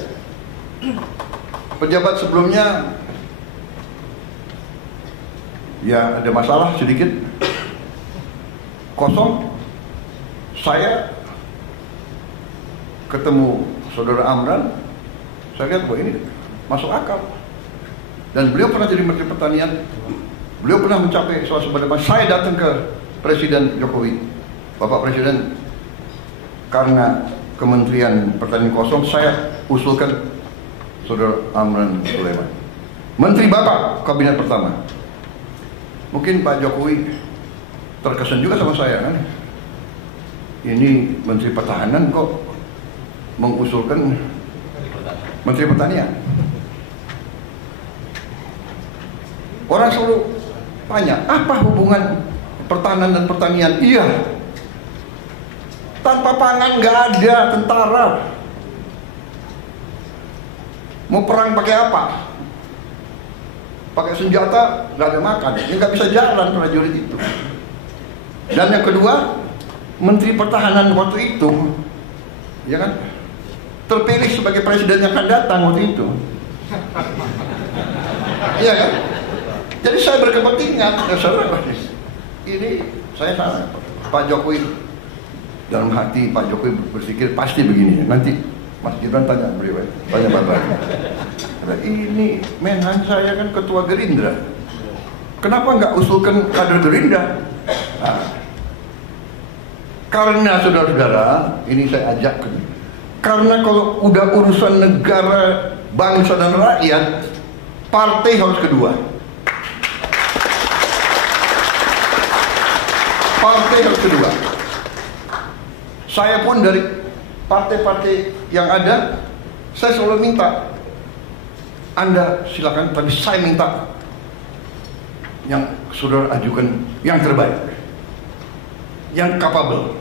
Pejabat sebelumnya ya ada masalah sedikit, kosong. Saya ketemu saudara Amran, saya lihat bahwa ini masuk akal. Dan beliau pernah jadi Menteri Pertanian, beliau pernah mencapai suatu sebenarnya. Saya datang ke Presiden Jokowi, Bapak Presiden, karena Kementerian Pertanian kosong, saya usulkan saudara Amran Sulaiman, Menteri Bapak Kabinet pertama. Mungkin Pak Jokowi terkesan juga sama saya kan, ini Menteri Pertahanan kok mengusulkan Menteri Pertanian. Orang selalu tanya, apa hubungan pertahanan dan pertanian? Iya, tanpa pangan nggak ada tentara. Mau perang pakai apa? Pakai senjata, nggak ada makan, ya nggak bisa jalan prajurit itu. Dan yang kedua, Menteri Pertahanan waktu itu, ya kan, terpilih sebagai presiden yang akan datang waktu itu. Iya kan? Jadi saya berkepentingan, ini saya salah. Pak Jokowi dalam hati Pak Jokowi berpikir pasti begini. Nanti Mas Gibran tanya beliau, tanya Bapak. Ini Menhan saya kan ketua Gerindra, kenapa nggak usulkan kader Gerindra? Nah, karena saudara-saudara, ini saya ajak, karena kalau udah urusan negara, bangsa dan rakyat, partai harus kedua. Partai harus kedua. Saya pun dari partai-partai yang ada, saya selalu minta, Anda silakan, tapi saya minta yang saudara ajukan yang terbaik, yang capable.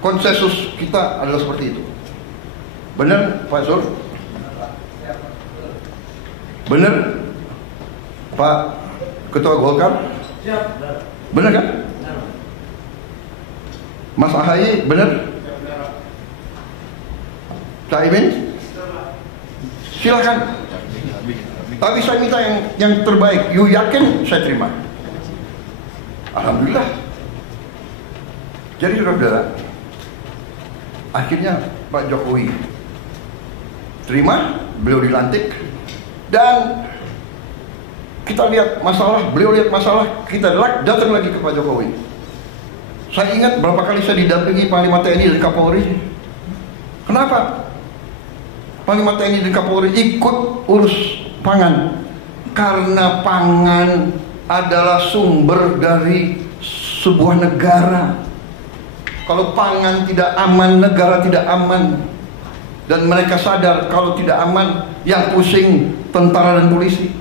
Konsensus kita adalah seperti itu. Benar Pak Zul? Benar Pak Ketua Golkar? Benar kan? Mas Ahaye benar? Caimin? Silakan. Tapi saya minta yang terbaik. You yakin? Saya terima. Alhamdulillah. Jadi saudara-saudara, akhirnya Pak Jokowi terima, beliau dilantik, dan kita lihat masalah, beliau lihat masalah, kita datang lagi ke Pak Jokowi. Saya ingat berapa kali saya didampingi Panglima TNI dan Kapolri. Kenapa Panglima TNI dan Kapolri ikut urus pangan? Karena pangan adalah sumber dari sebuah negara. Kalau pangan tidak aman, negara tidak aman. Dan mereka sadar kalau tidak aman, yang pusing tentara dan polisi.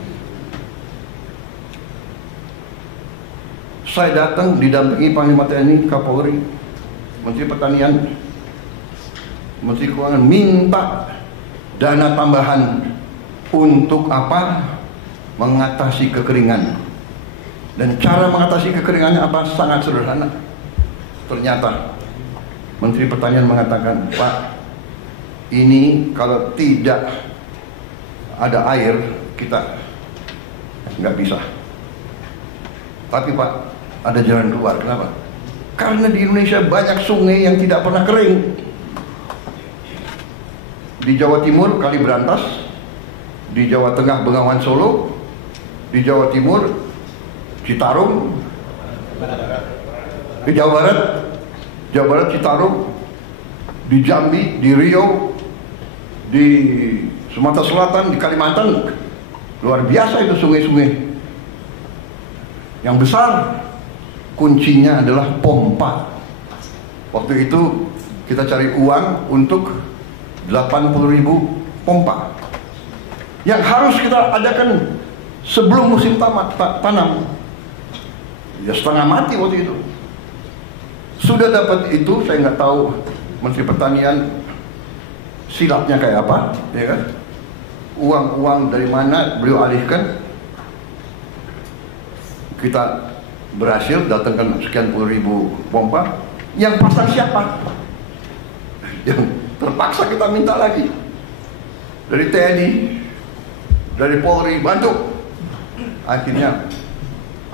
Saya datang didampingi Panglima TNI, Kapolri, Menteri Pertanian, Menteri Keuangan, minta dana tambahan untuk apa? Mengatasi kekeringan. Dan cara mengatasi kekeringannya apa? Sangat sederhana. Ternyata Menteri Pertanian mengatakan, Pak, ini kalau tidak ada air kita nggak bisa. Tapi Pak, ada jalan keluar. Kenapa? Karena di Indonesia banyak sungai yang tidak pernah kering. Di Jawa Timur Kali Berantas, di Jawa Tengah Bengawan Solo, di Jawa Timur Citarum, di Jawa Barat Citarum, di Jambi, di Riau, di Sumatera Selatan, di Kalimantan. Luar biasa itu sungai-sungai. Yang besar kuncinya adalah pompa. Waktu itu kita cari uang untuk 80.000 pompa yang harus kita adakan sebelum musim tanam. Ya setengah mati waktu itu. Sudah dapat itu, saya nggak tahu Menteri Pertanian silapnya kayak apa, ya kan? Uang-uang dari mana beliau alihkan. Kita berhasil datangkan sekian puluh ribu pompa. Yang pasang siapa? Yang terpaksa kita minta lagi dari TNI, dari Polri, bantu. Akhirnya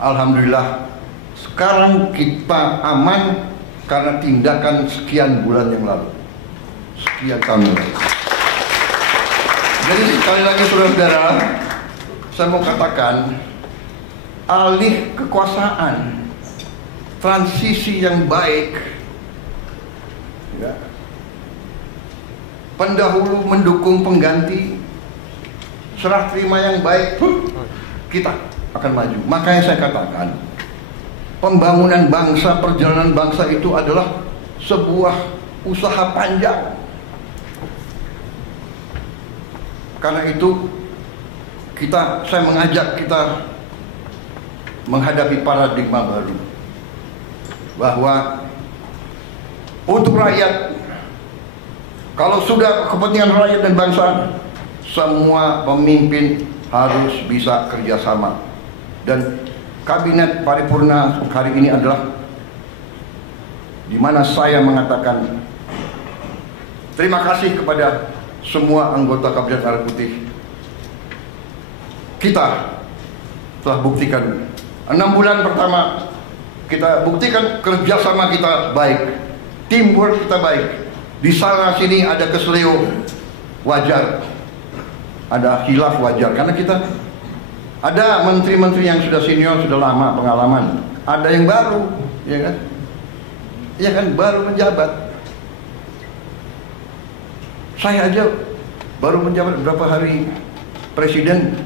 alhamdulillah sekarang kita aman karena tindakan sekian bulan yang lalu, sekian tahun lalu. Jadi sekali lagi saudara-saudara, saya mau katakan, alih kekuasaan, transisi yang baik, ya, pendahulu mendukung pengganti, serah terima yang baik, kita akan maju. Makanya saya katakan, pembangunan bangsa, perjalanan bangsa itu adalah sebuah usaha panjang. Karena itu saya mengajak kita menghadapi paradigma baru, bahwa untuk rakyat, kalau sudah kepentingan rakyat dan bangsa, semua pemimpin harus bisa kerjasama. Dan kabinet paripurna hari ini adalah di mana saya mengatakan terima kasih kepada semua anggota Kabinet Merah Putih. Kita telah buktikan 6 bulan pertama, kita buktikan kerjasama kita baik, teamwork kita baik. Di sana sini ada keseleo, wajar, ada khilaf, wajar, karena kita ada menteri-menteri yang sudah senior, sudah lama pengalaman, ada yang baru, ya kan? Ya kan, baru menjabat. Saya aja baru menjabat berapa hari presiden,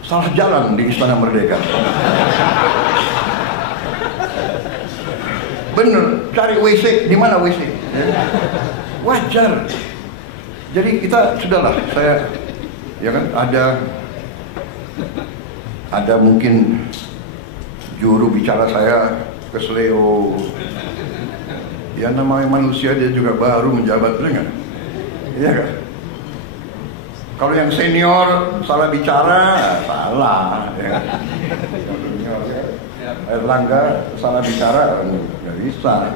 salah jalan di Istana Merdeka. Bener, cari WC, di mana WC? Wajar. Jadi kita sudahlah, saya, ya kan, ada mungkin juru bicara saya keseleo. Ya namanya manusia, dia juga baru menjabat, benar nggak? Iya kan? Kalau yang senior salah bicara, salah. Ya. Erlangga salah bicara, nggak bisa.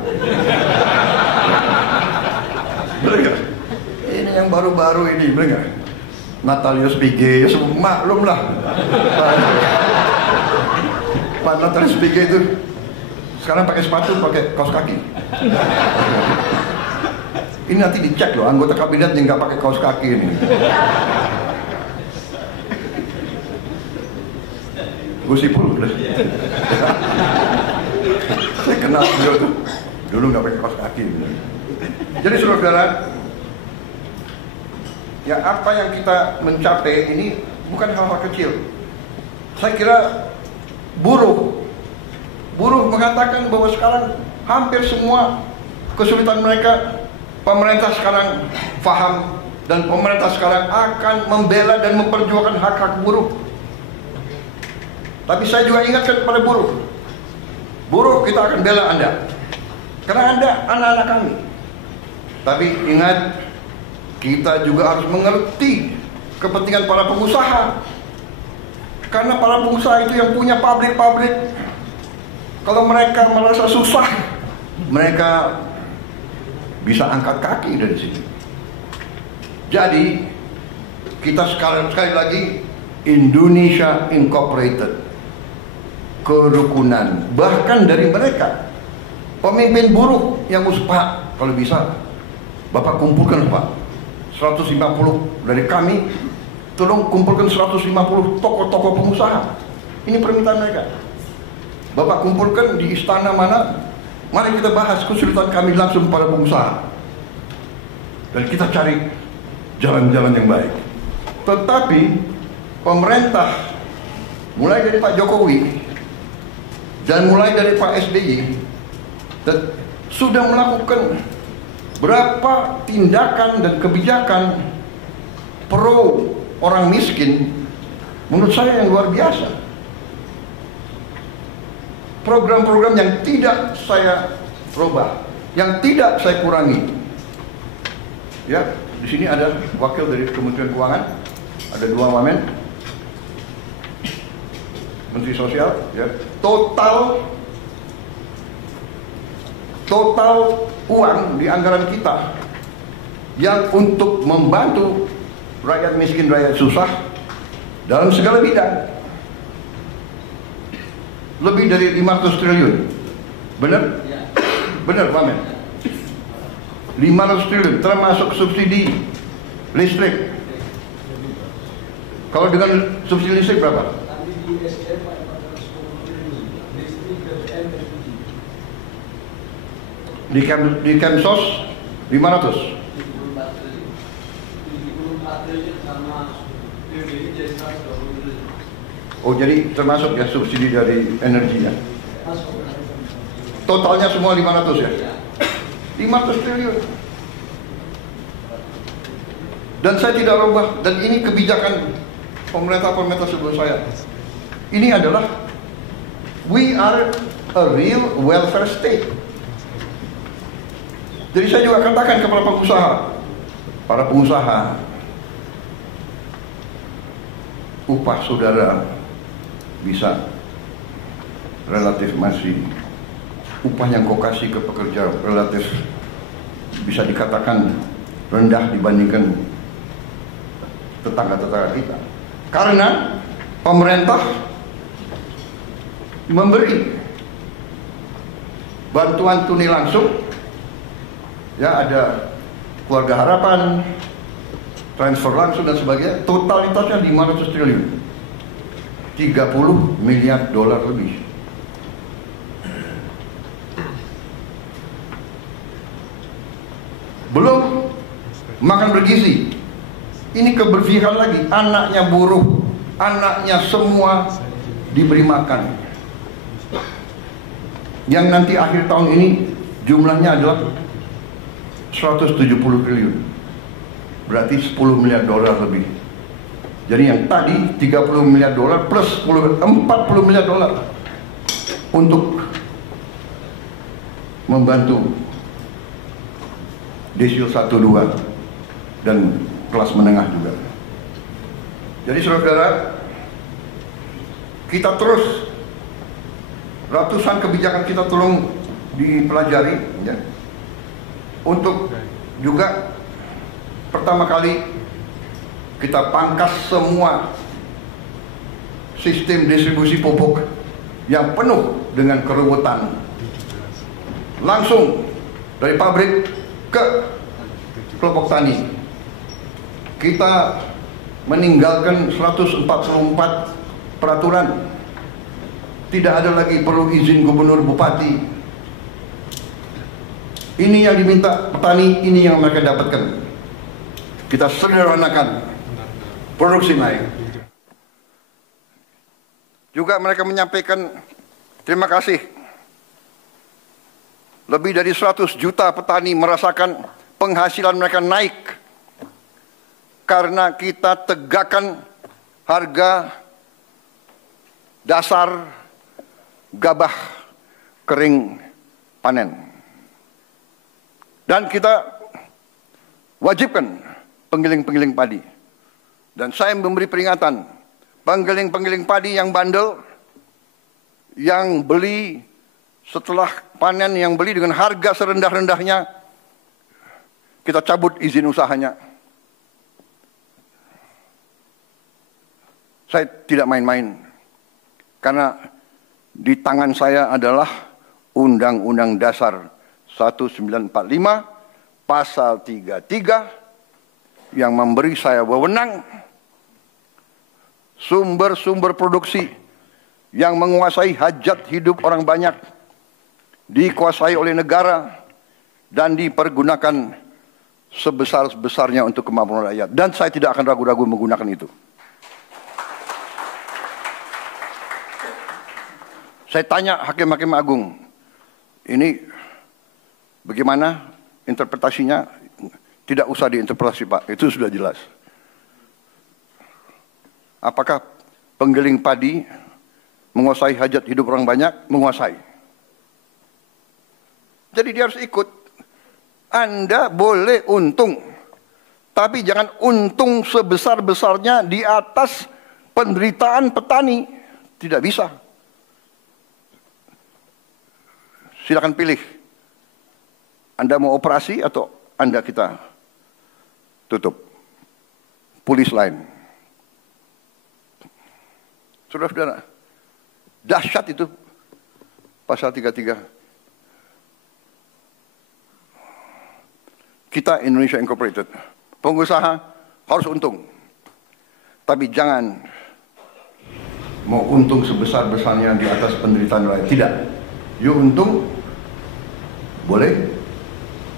Bener nggak? Ini yang baru-baru ini, bener nggak? Natalius Pigai, ya maklum lah. Pak Natalius Pigai itu sekarang pakai sepatu, pakai kaos kaki. Ini nanti dicek loh, anggota kabinet yang nggak pakai kaos kaki ini. Gus Ipul udah. Saya kenal beliau tuh, dulu nggak pakai kaos kaki. Jadi saudara, ya apa yang kita mencapai ini bukan hal-hal kecil. Saya kira buruh mengatakan bahwa sekarang hampir semua kesulitan mereka pemerintah sekarang paham, dan pemerintah sekarang akan membela dan memperjuangkan hak-hak buruh. Tapi saya juga ingatkan kepada buruh kita akan bela Anda, karena Anda anak-anak kami. Tapi ingat, kita juga harus mengerti kepentingan para pengusaha, karena para pengusaha itu yang punya pabrik-pabrik. Kalau mereka merasa susah, mereka bisa angkat kaki dari sini. Jadi kita sekali lagi, Indonesia Incorporated, kerukunan. Bahkan dari mereka, pemimpin buruh yang Pak, kalau bisa Bapak kumpulkan Pak 150 dari kami, tolong kumpulkan 150 tokoh-tokoh pengusaha. Ini permintaan mereka. Bapak kumpulkan di istana mana, mari kita bahas kesulitan kami langsung pada pengusaha, dan kita cari jalan-jalan yang baik. Tetapi pemerintah, mulai dari Pak Jokowi dan mulai dari Pak SBY, sudah melakukan berapa tindakan dan kebijakan pro orang miskin, menurut saya yang luar biasa. Program-program yang tidak saya robah, yang tidak saya kurangi. Ya, di sini ada wakil dari Kementerian Keuangan, ada 2 wamen, Menteri Sosial. Ya, total uang di anggaran kita yang untuk membantu rakyat miskin, rakyat susah dalam segala bidang, lebih dari 500 triliun. Benar? Benar, Pak Men? 500 triliun, termasuk subsidi listrik. Kalau dengan subsidi listrik berapa? Di Kemsos 500. Oh, jadi termasuk ya subsidi dari energinya. Totalnya semua 500 ya? 500 triliun. Dan saya tidak rubah, dan ini kebijakan pemerintah sebelum saya. Ini adalah, we are a real welfare state. Jadi saya juga katakan kepada para pengusaha, upah saudara bisa relatif masih, upah yang kau kasih ke pekerja relatif bisa dikatakan rendah dibandingkan tetangga-tetangga kita, karena pemerintah memberi bantuan tunai langsung. Ya, ada Keluarga Harapan, transfer langsung dan sebagainya, totalitasnya 500 triliun, 30 miliar dolar lebih. Belum makan bergizi, ini keberpihakan lagi, anaknya buruh, anaknya semua diberi makan, yang nanti akhir tahun ini jumlahnya adalah 170 triliun, berarti 10 miliar dolar lebih. Jadi yang tadi 30 miliar dolar plus 40 miliar dolar untuk membantu desil 1, 2 dan kelas menengah juga. Jadi saudara, kita terus, ratusan kebijakan kita tolong dipelajari ya, untuk juga pertama kali kita pangkas semua sistem distribusi pupuk yang penuh dengan keruwetan, langsung dari pabrik ke kelompok tani. Kita meninggalkan 144 peraturan. Tidak ada lagi perlu izin gubernur, bupati. Ini yang diminta petani, ini yang mereka dapatkan. Kita sederhanakan, produksi naik. Juga mereka menyampaikan terima kasih. Lebih dari 100 juta petani merasakan penghasilan mereka naik karena kita tegakkan harga dasar gabah kering panen. Dan kita wajibkan penggiling-penggiling padi. Dan saya memberi peringatan, penggiling-penggiling padi yang bandel, yang beli setelah panen, yang beli dengan harga serendah-rendahnya, kita cabut izin usahanya. Saya tidak main-main, karena di tangan saya adalah Undang-Undang Dasar 1945 pasal 33 yang memberi saya wewenang sumber-sumber produksi yang menguasai hajat hidup orang banyak dikuasai oleh negara dan dipergunakan sebesar-besarnya untuk kemampuan rakyat. Dan saya tidak akan ragu-ragu menggunakan itu. Saya tanya hakim-hakim agung, ini bagaimana interpretasinya? Tidak usah diinterpretasi Pak, itu sudah jelas. Apakah penggiling padi menguasai hajat hidup orang banyak? Menguasai. Jadi dia harus ikut. Anda boleh untung, tapi jangan untung sebesar-besarnya di atas penderitaan petani. Tidak bisa. Silakan pilih. Anda mau operasi atau Anda kita tutup. Polis lain. Saudara-saudara, dahsyat itu pasal 33. Kita Indonesia Incorporated, pengusaha harus untung. Tapi jangan mau untung sebesar-besarnya di atas penderitaan rakyat. Tidak. Yuk untung, boleh.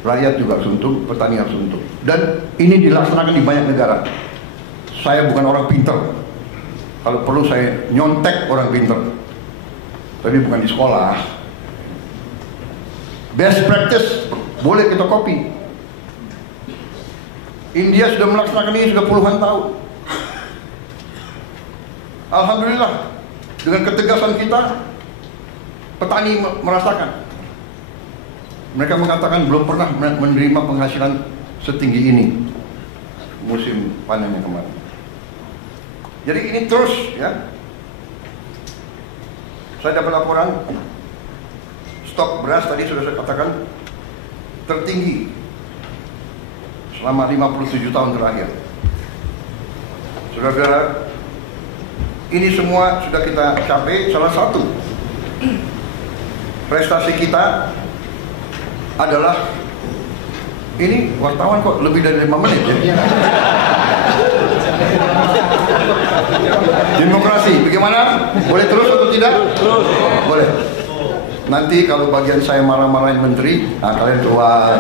Rakyat juga harus untung, petani harus untung. Dan ini dilaksanakan di banyak negara. Saya bukan orang pinter. Kalau perlu saya nyontek orang pinter. Tapi bukan di sekolah. Best practice, boleh kita copy. India sudah melaksanakan ini sudah puluhan tahun. Alhamdulillah, dengan ketegasan kita, petani merasakan. Mereka mengatakan belum pernah menerima penghasilan setinggi ini musim panen yang kemarin. Jadi ini terus ya. Saya dapat laporan stok beras tadi sudah saya katakan tertinggi selama 57 tahun terakhir. Saudara-saudara, ini semua sudah kita capai. Salah satu prestasi kita adalah ini wartawan kok lebih dari 5 menit jadinya. Demokrasi, bagaimana? Boleh terus atau tidak? Terus. Boleh. Nanti kalau bagian saya marah-marahin menteri, nah kalian keluar.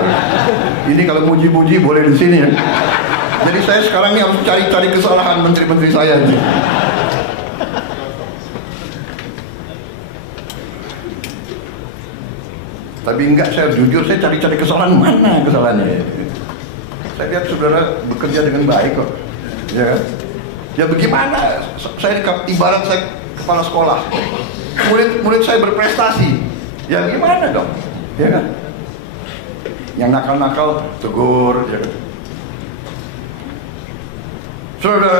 Ini kalau muji-muji boleh di sini ya. Jadi saya sekarang ini harus cari-cari kesalahan menteri-menteri saya. Tapi enggak, saya jujur, saya cari-cari kesalahan, mana kesalahannya. Saya lihat saudara bekerja dengan baik kok. Ya kan? Ya bagaimana? Saya ibarat saya kepala sekolah. Murid saya berprestasi. Ya gimana dong? Ya kan? Yang nakal-nakal tegur, ya kan? Saudara,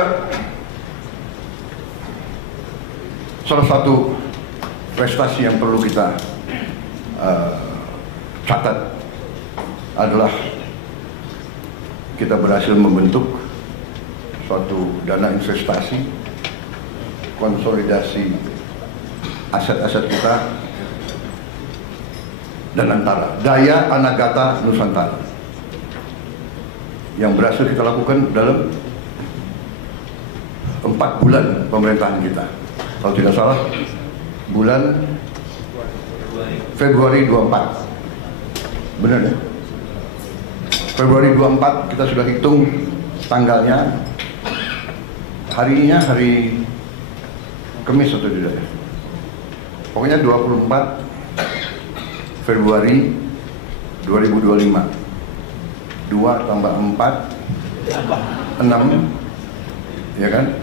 salah satu prestasi yang perlu kita catat adalah kita berhasil membentuk suatu dana investasi, konsolidasi aset-aset kita, dan antara Daya Anagata Nusantara. yang berhasil kita lakukan dalam 4 bulan pemerintahan kita. Kalau tidak salah, bulan Februari 24. Benar ya? Februari 24 kita sudah hitung tanggalnya. Harinya hari Kamis atau tidak ya? Pokoknya 24 Februari 2025. 2 tambah 4 6, ya kan?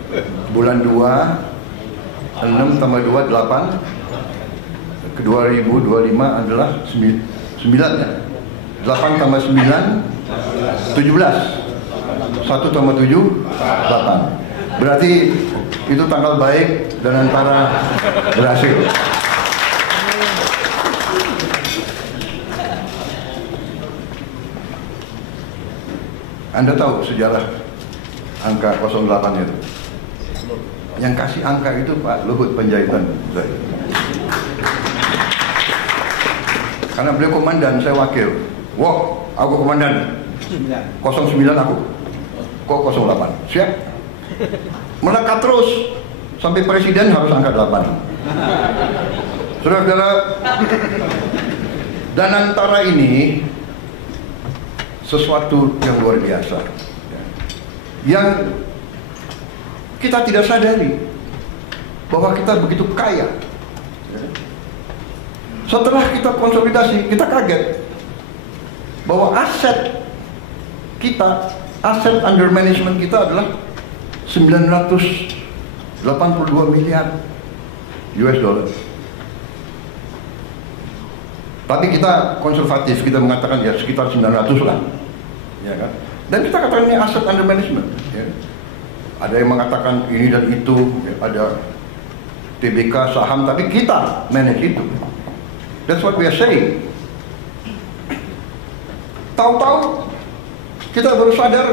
Bulan 2 6 tambah 2 8. Ke 2025 adalah 9 ya. 8 tambah 9 17. 1 tambah 7 8. Berarti itu tanggal baik dan antara berhasil. Anda tahu sejarah angka 08 itu? Yang kasih angka itu Pak Luhut Panjaitan. Karena beliau komandan, saya wakil. Wah, aku komandan. 09 aku. Kok 08? Siap? Melekat terus sampai presiden harus angka 8. Saudara-saudara, dan antara ini sesuatu yang luar biasa yang kita tidak sadari bahwa kita begitu kaya. Setelah kita konsolidasi, kita kaget bahwa aset kita, aset under management kita adalah 982 miliar US dollar. Tapi kita konservatif, kita mengatakan ya sekitar 900 lah, ya kan? Dan kita katakan ini aset under management. Ya. Ada yang mengatakan ini dan itu, ya, ada TBK saham, tapi kita manage itu. That's what we are saying. Tahu-tahu kita baru sadar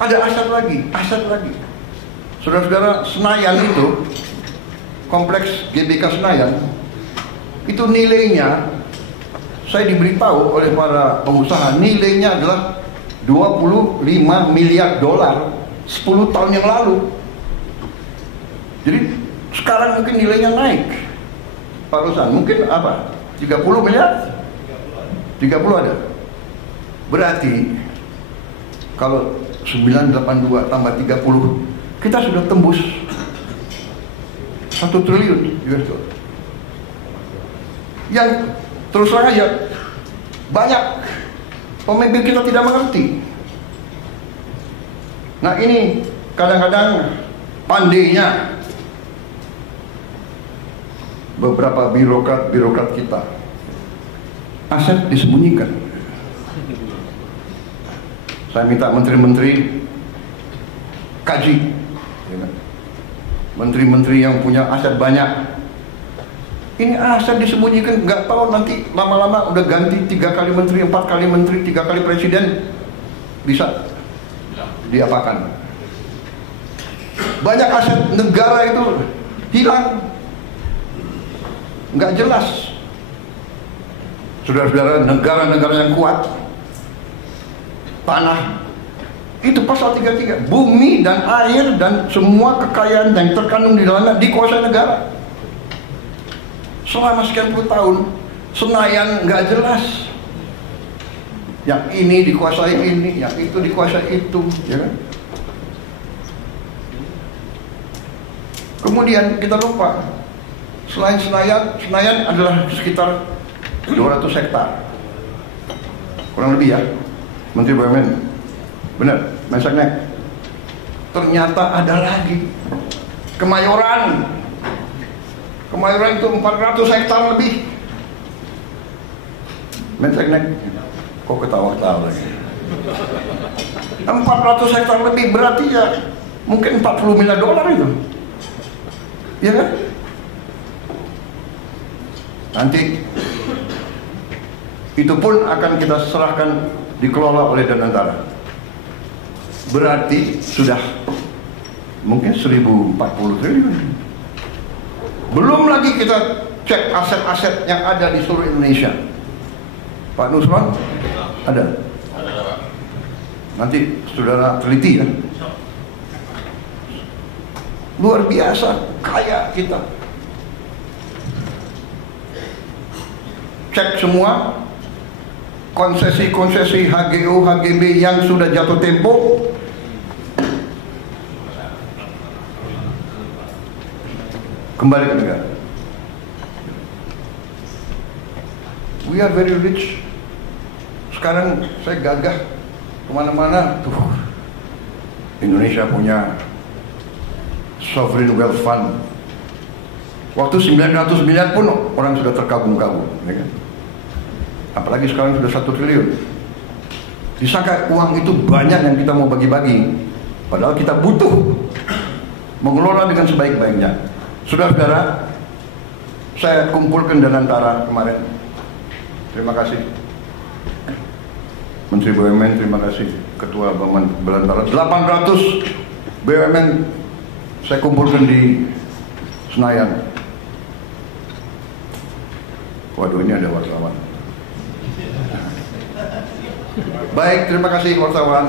ada aset lagi. Saudara-saudara, Senayan itu, kompleks GBK Senayan, itu nilainya, saya diberitahu oleh para pengusaha, nilainya adalah 25 miliar dolar 10 tahun yang lalu. Jadi sekarang mungkin nilainya naik. Pak Rosan, mungkin apa? 30 miliar? 30 ada. Berarti kalau 982 tambah 30, kita sudah tembus 1 triliun US dollar. Yang terus terang aja banyak pemimpin kita tidak mengerti. Nah ini kadang-kadang pandainya beberapa birokrat kita, aset disembunyikan. Saya minta menteri-menteri kaji, menteri-menteri yang punya aset banyak. Ini aset disembunyikan, nggak tahu nanti lama-lama udah ganti 3 kali menteri, 4 kali menteri, 3 kali presiden, bisa diapakan. Banyak aset negara itu hilang, nggak jelas. Saudara-saudara, negara-negara yang kuat, tanah, itu pasal 33, bumi dan air dan semua kekayaan yang terkandung di dalamnya dikuasai negara. Selama sekian puluh tahun, Senayan nggak jelas. Yang ini dikuasai ini, yang itu dikuasai itu, ya kan? Kemudian kita lupa, selain Senayan adalah sekitar 200 hektar, kurang lebih ya, Menteri BUMN, benar, Mensesnek. Ternyata ada lagi, Kemayoran itu 400 hektar lebih. Mensesnek, kok ketawa-ketawa lagi? 400 hektar lebih, berarti ya mungkin 40 miliar dolar itu, ya kan? Nanti itu pun akan kita serahkan dikelola oleh Danantara. Berarti sudah mungkin 1040 triliun. Belum lagi kita cek aset-aset yang ada di seluruh Indonesia. Pak Nusron ada? Nanti saudara teliti ya. Luar biasa kaya kita. Cek semua konsesi-konsesi HGO, HGB yang sudah jatuh tempo. Kembali ke negara. We are very rich. Sekarang saya gagah kemana-mana tuh. Indonesia punya sovereign wealth fund. Waktu 900 miliar pun orang sudah terkagum-kagum, ya kan? Apalagi sekarang sudah 1 triliun. Disangka uang itu banyak yang kita mau bagi-bagi, padahal kita butuh mengelola dengan sebaik-baiknya. Saudara-saudara, saya kumpulkan Danantara kemarin. Terima kasih Menteri BUMN, terima kasih Ketua Belantara. 800 BUMN saya kumpulkan di Senayan. Waduh, ini ada wartawan. Baik, terima kasih wartawan.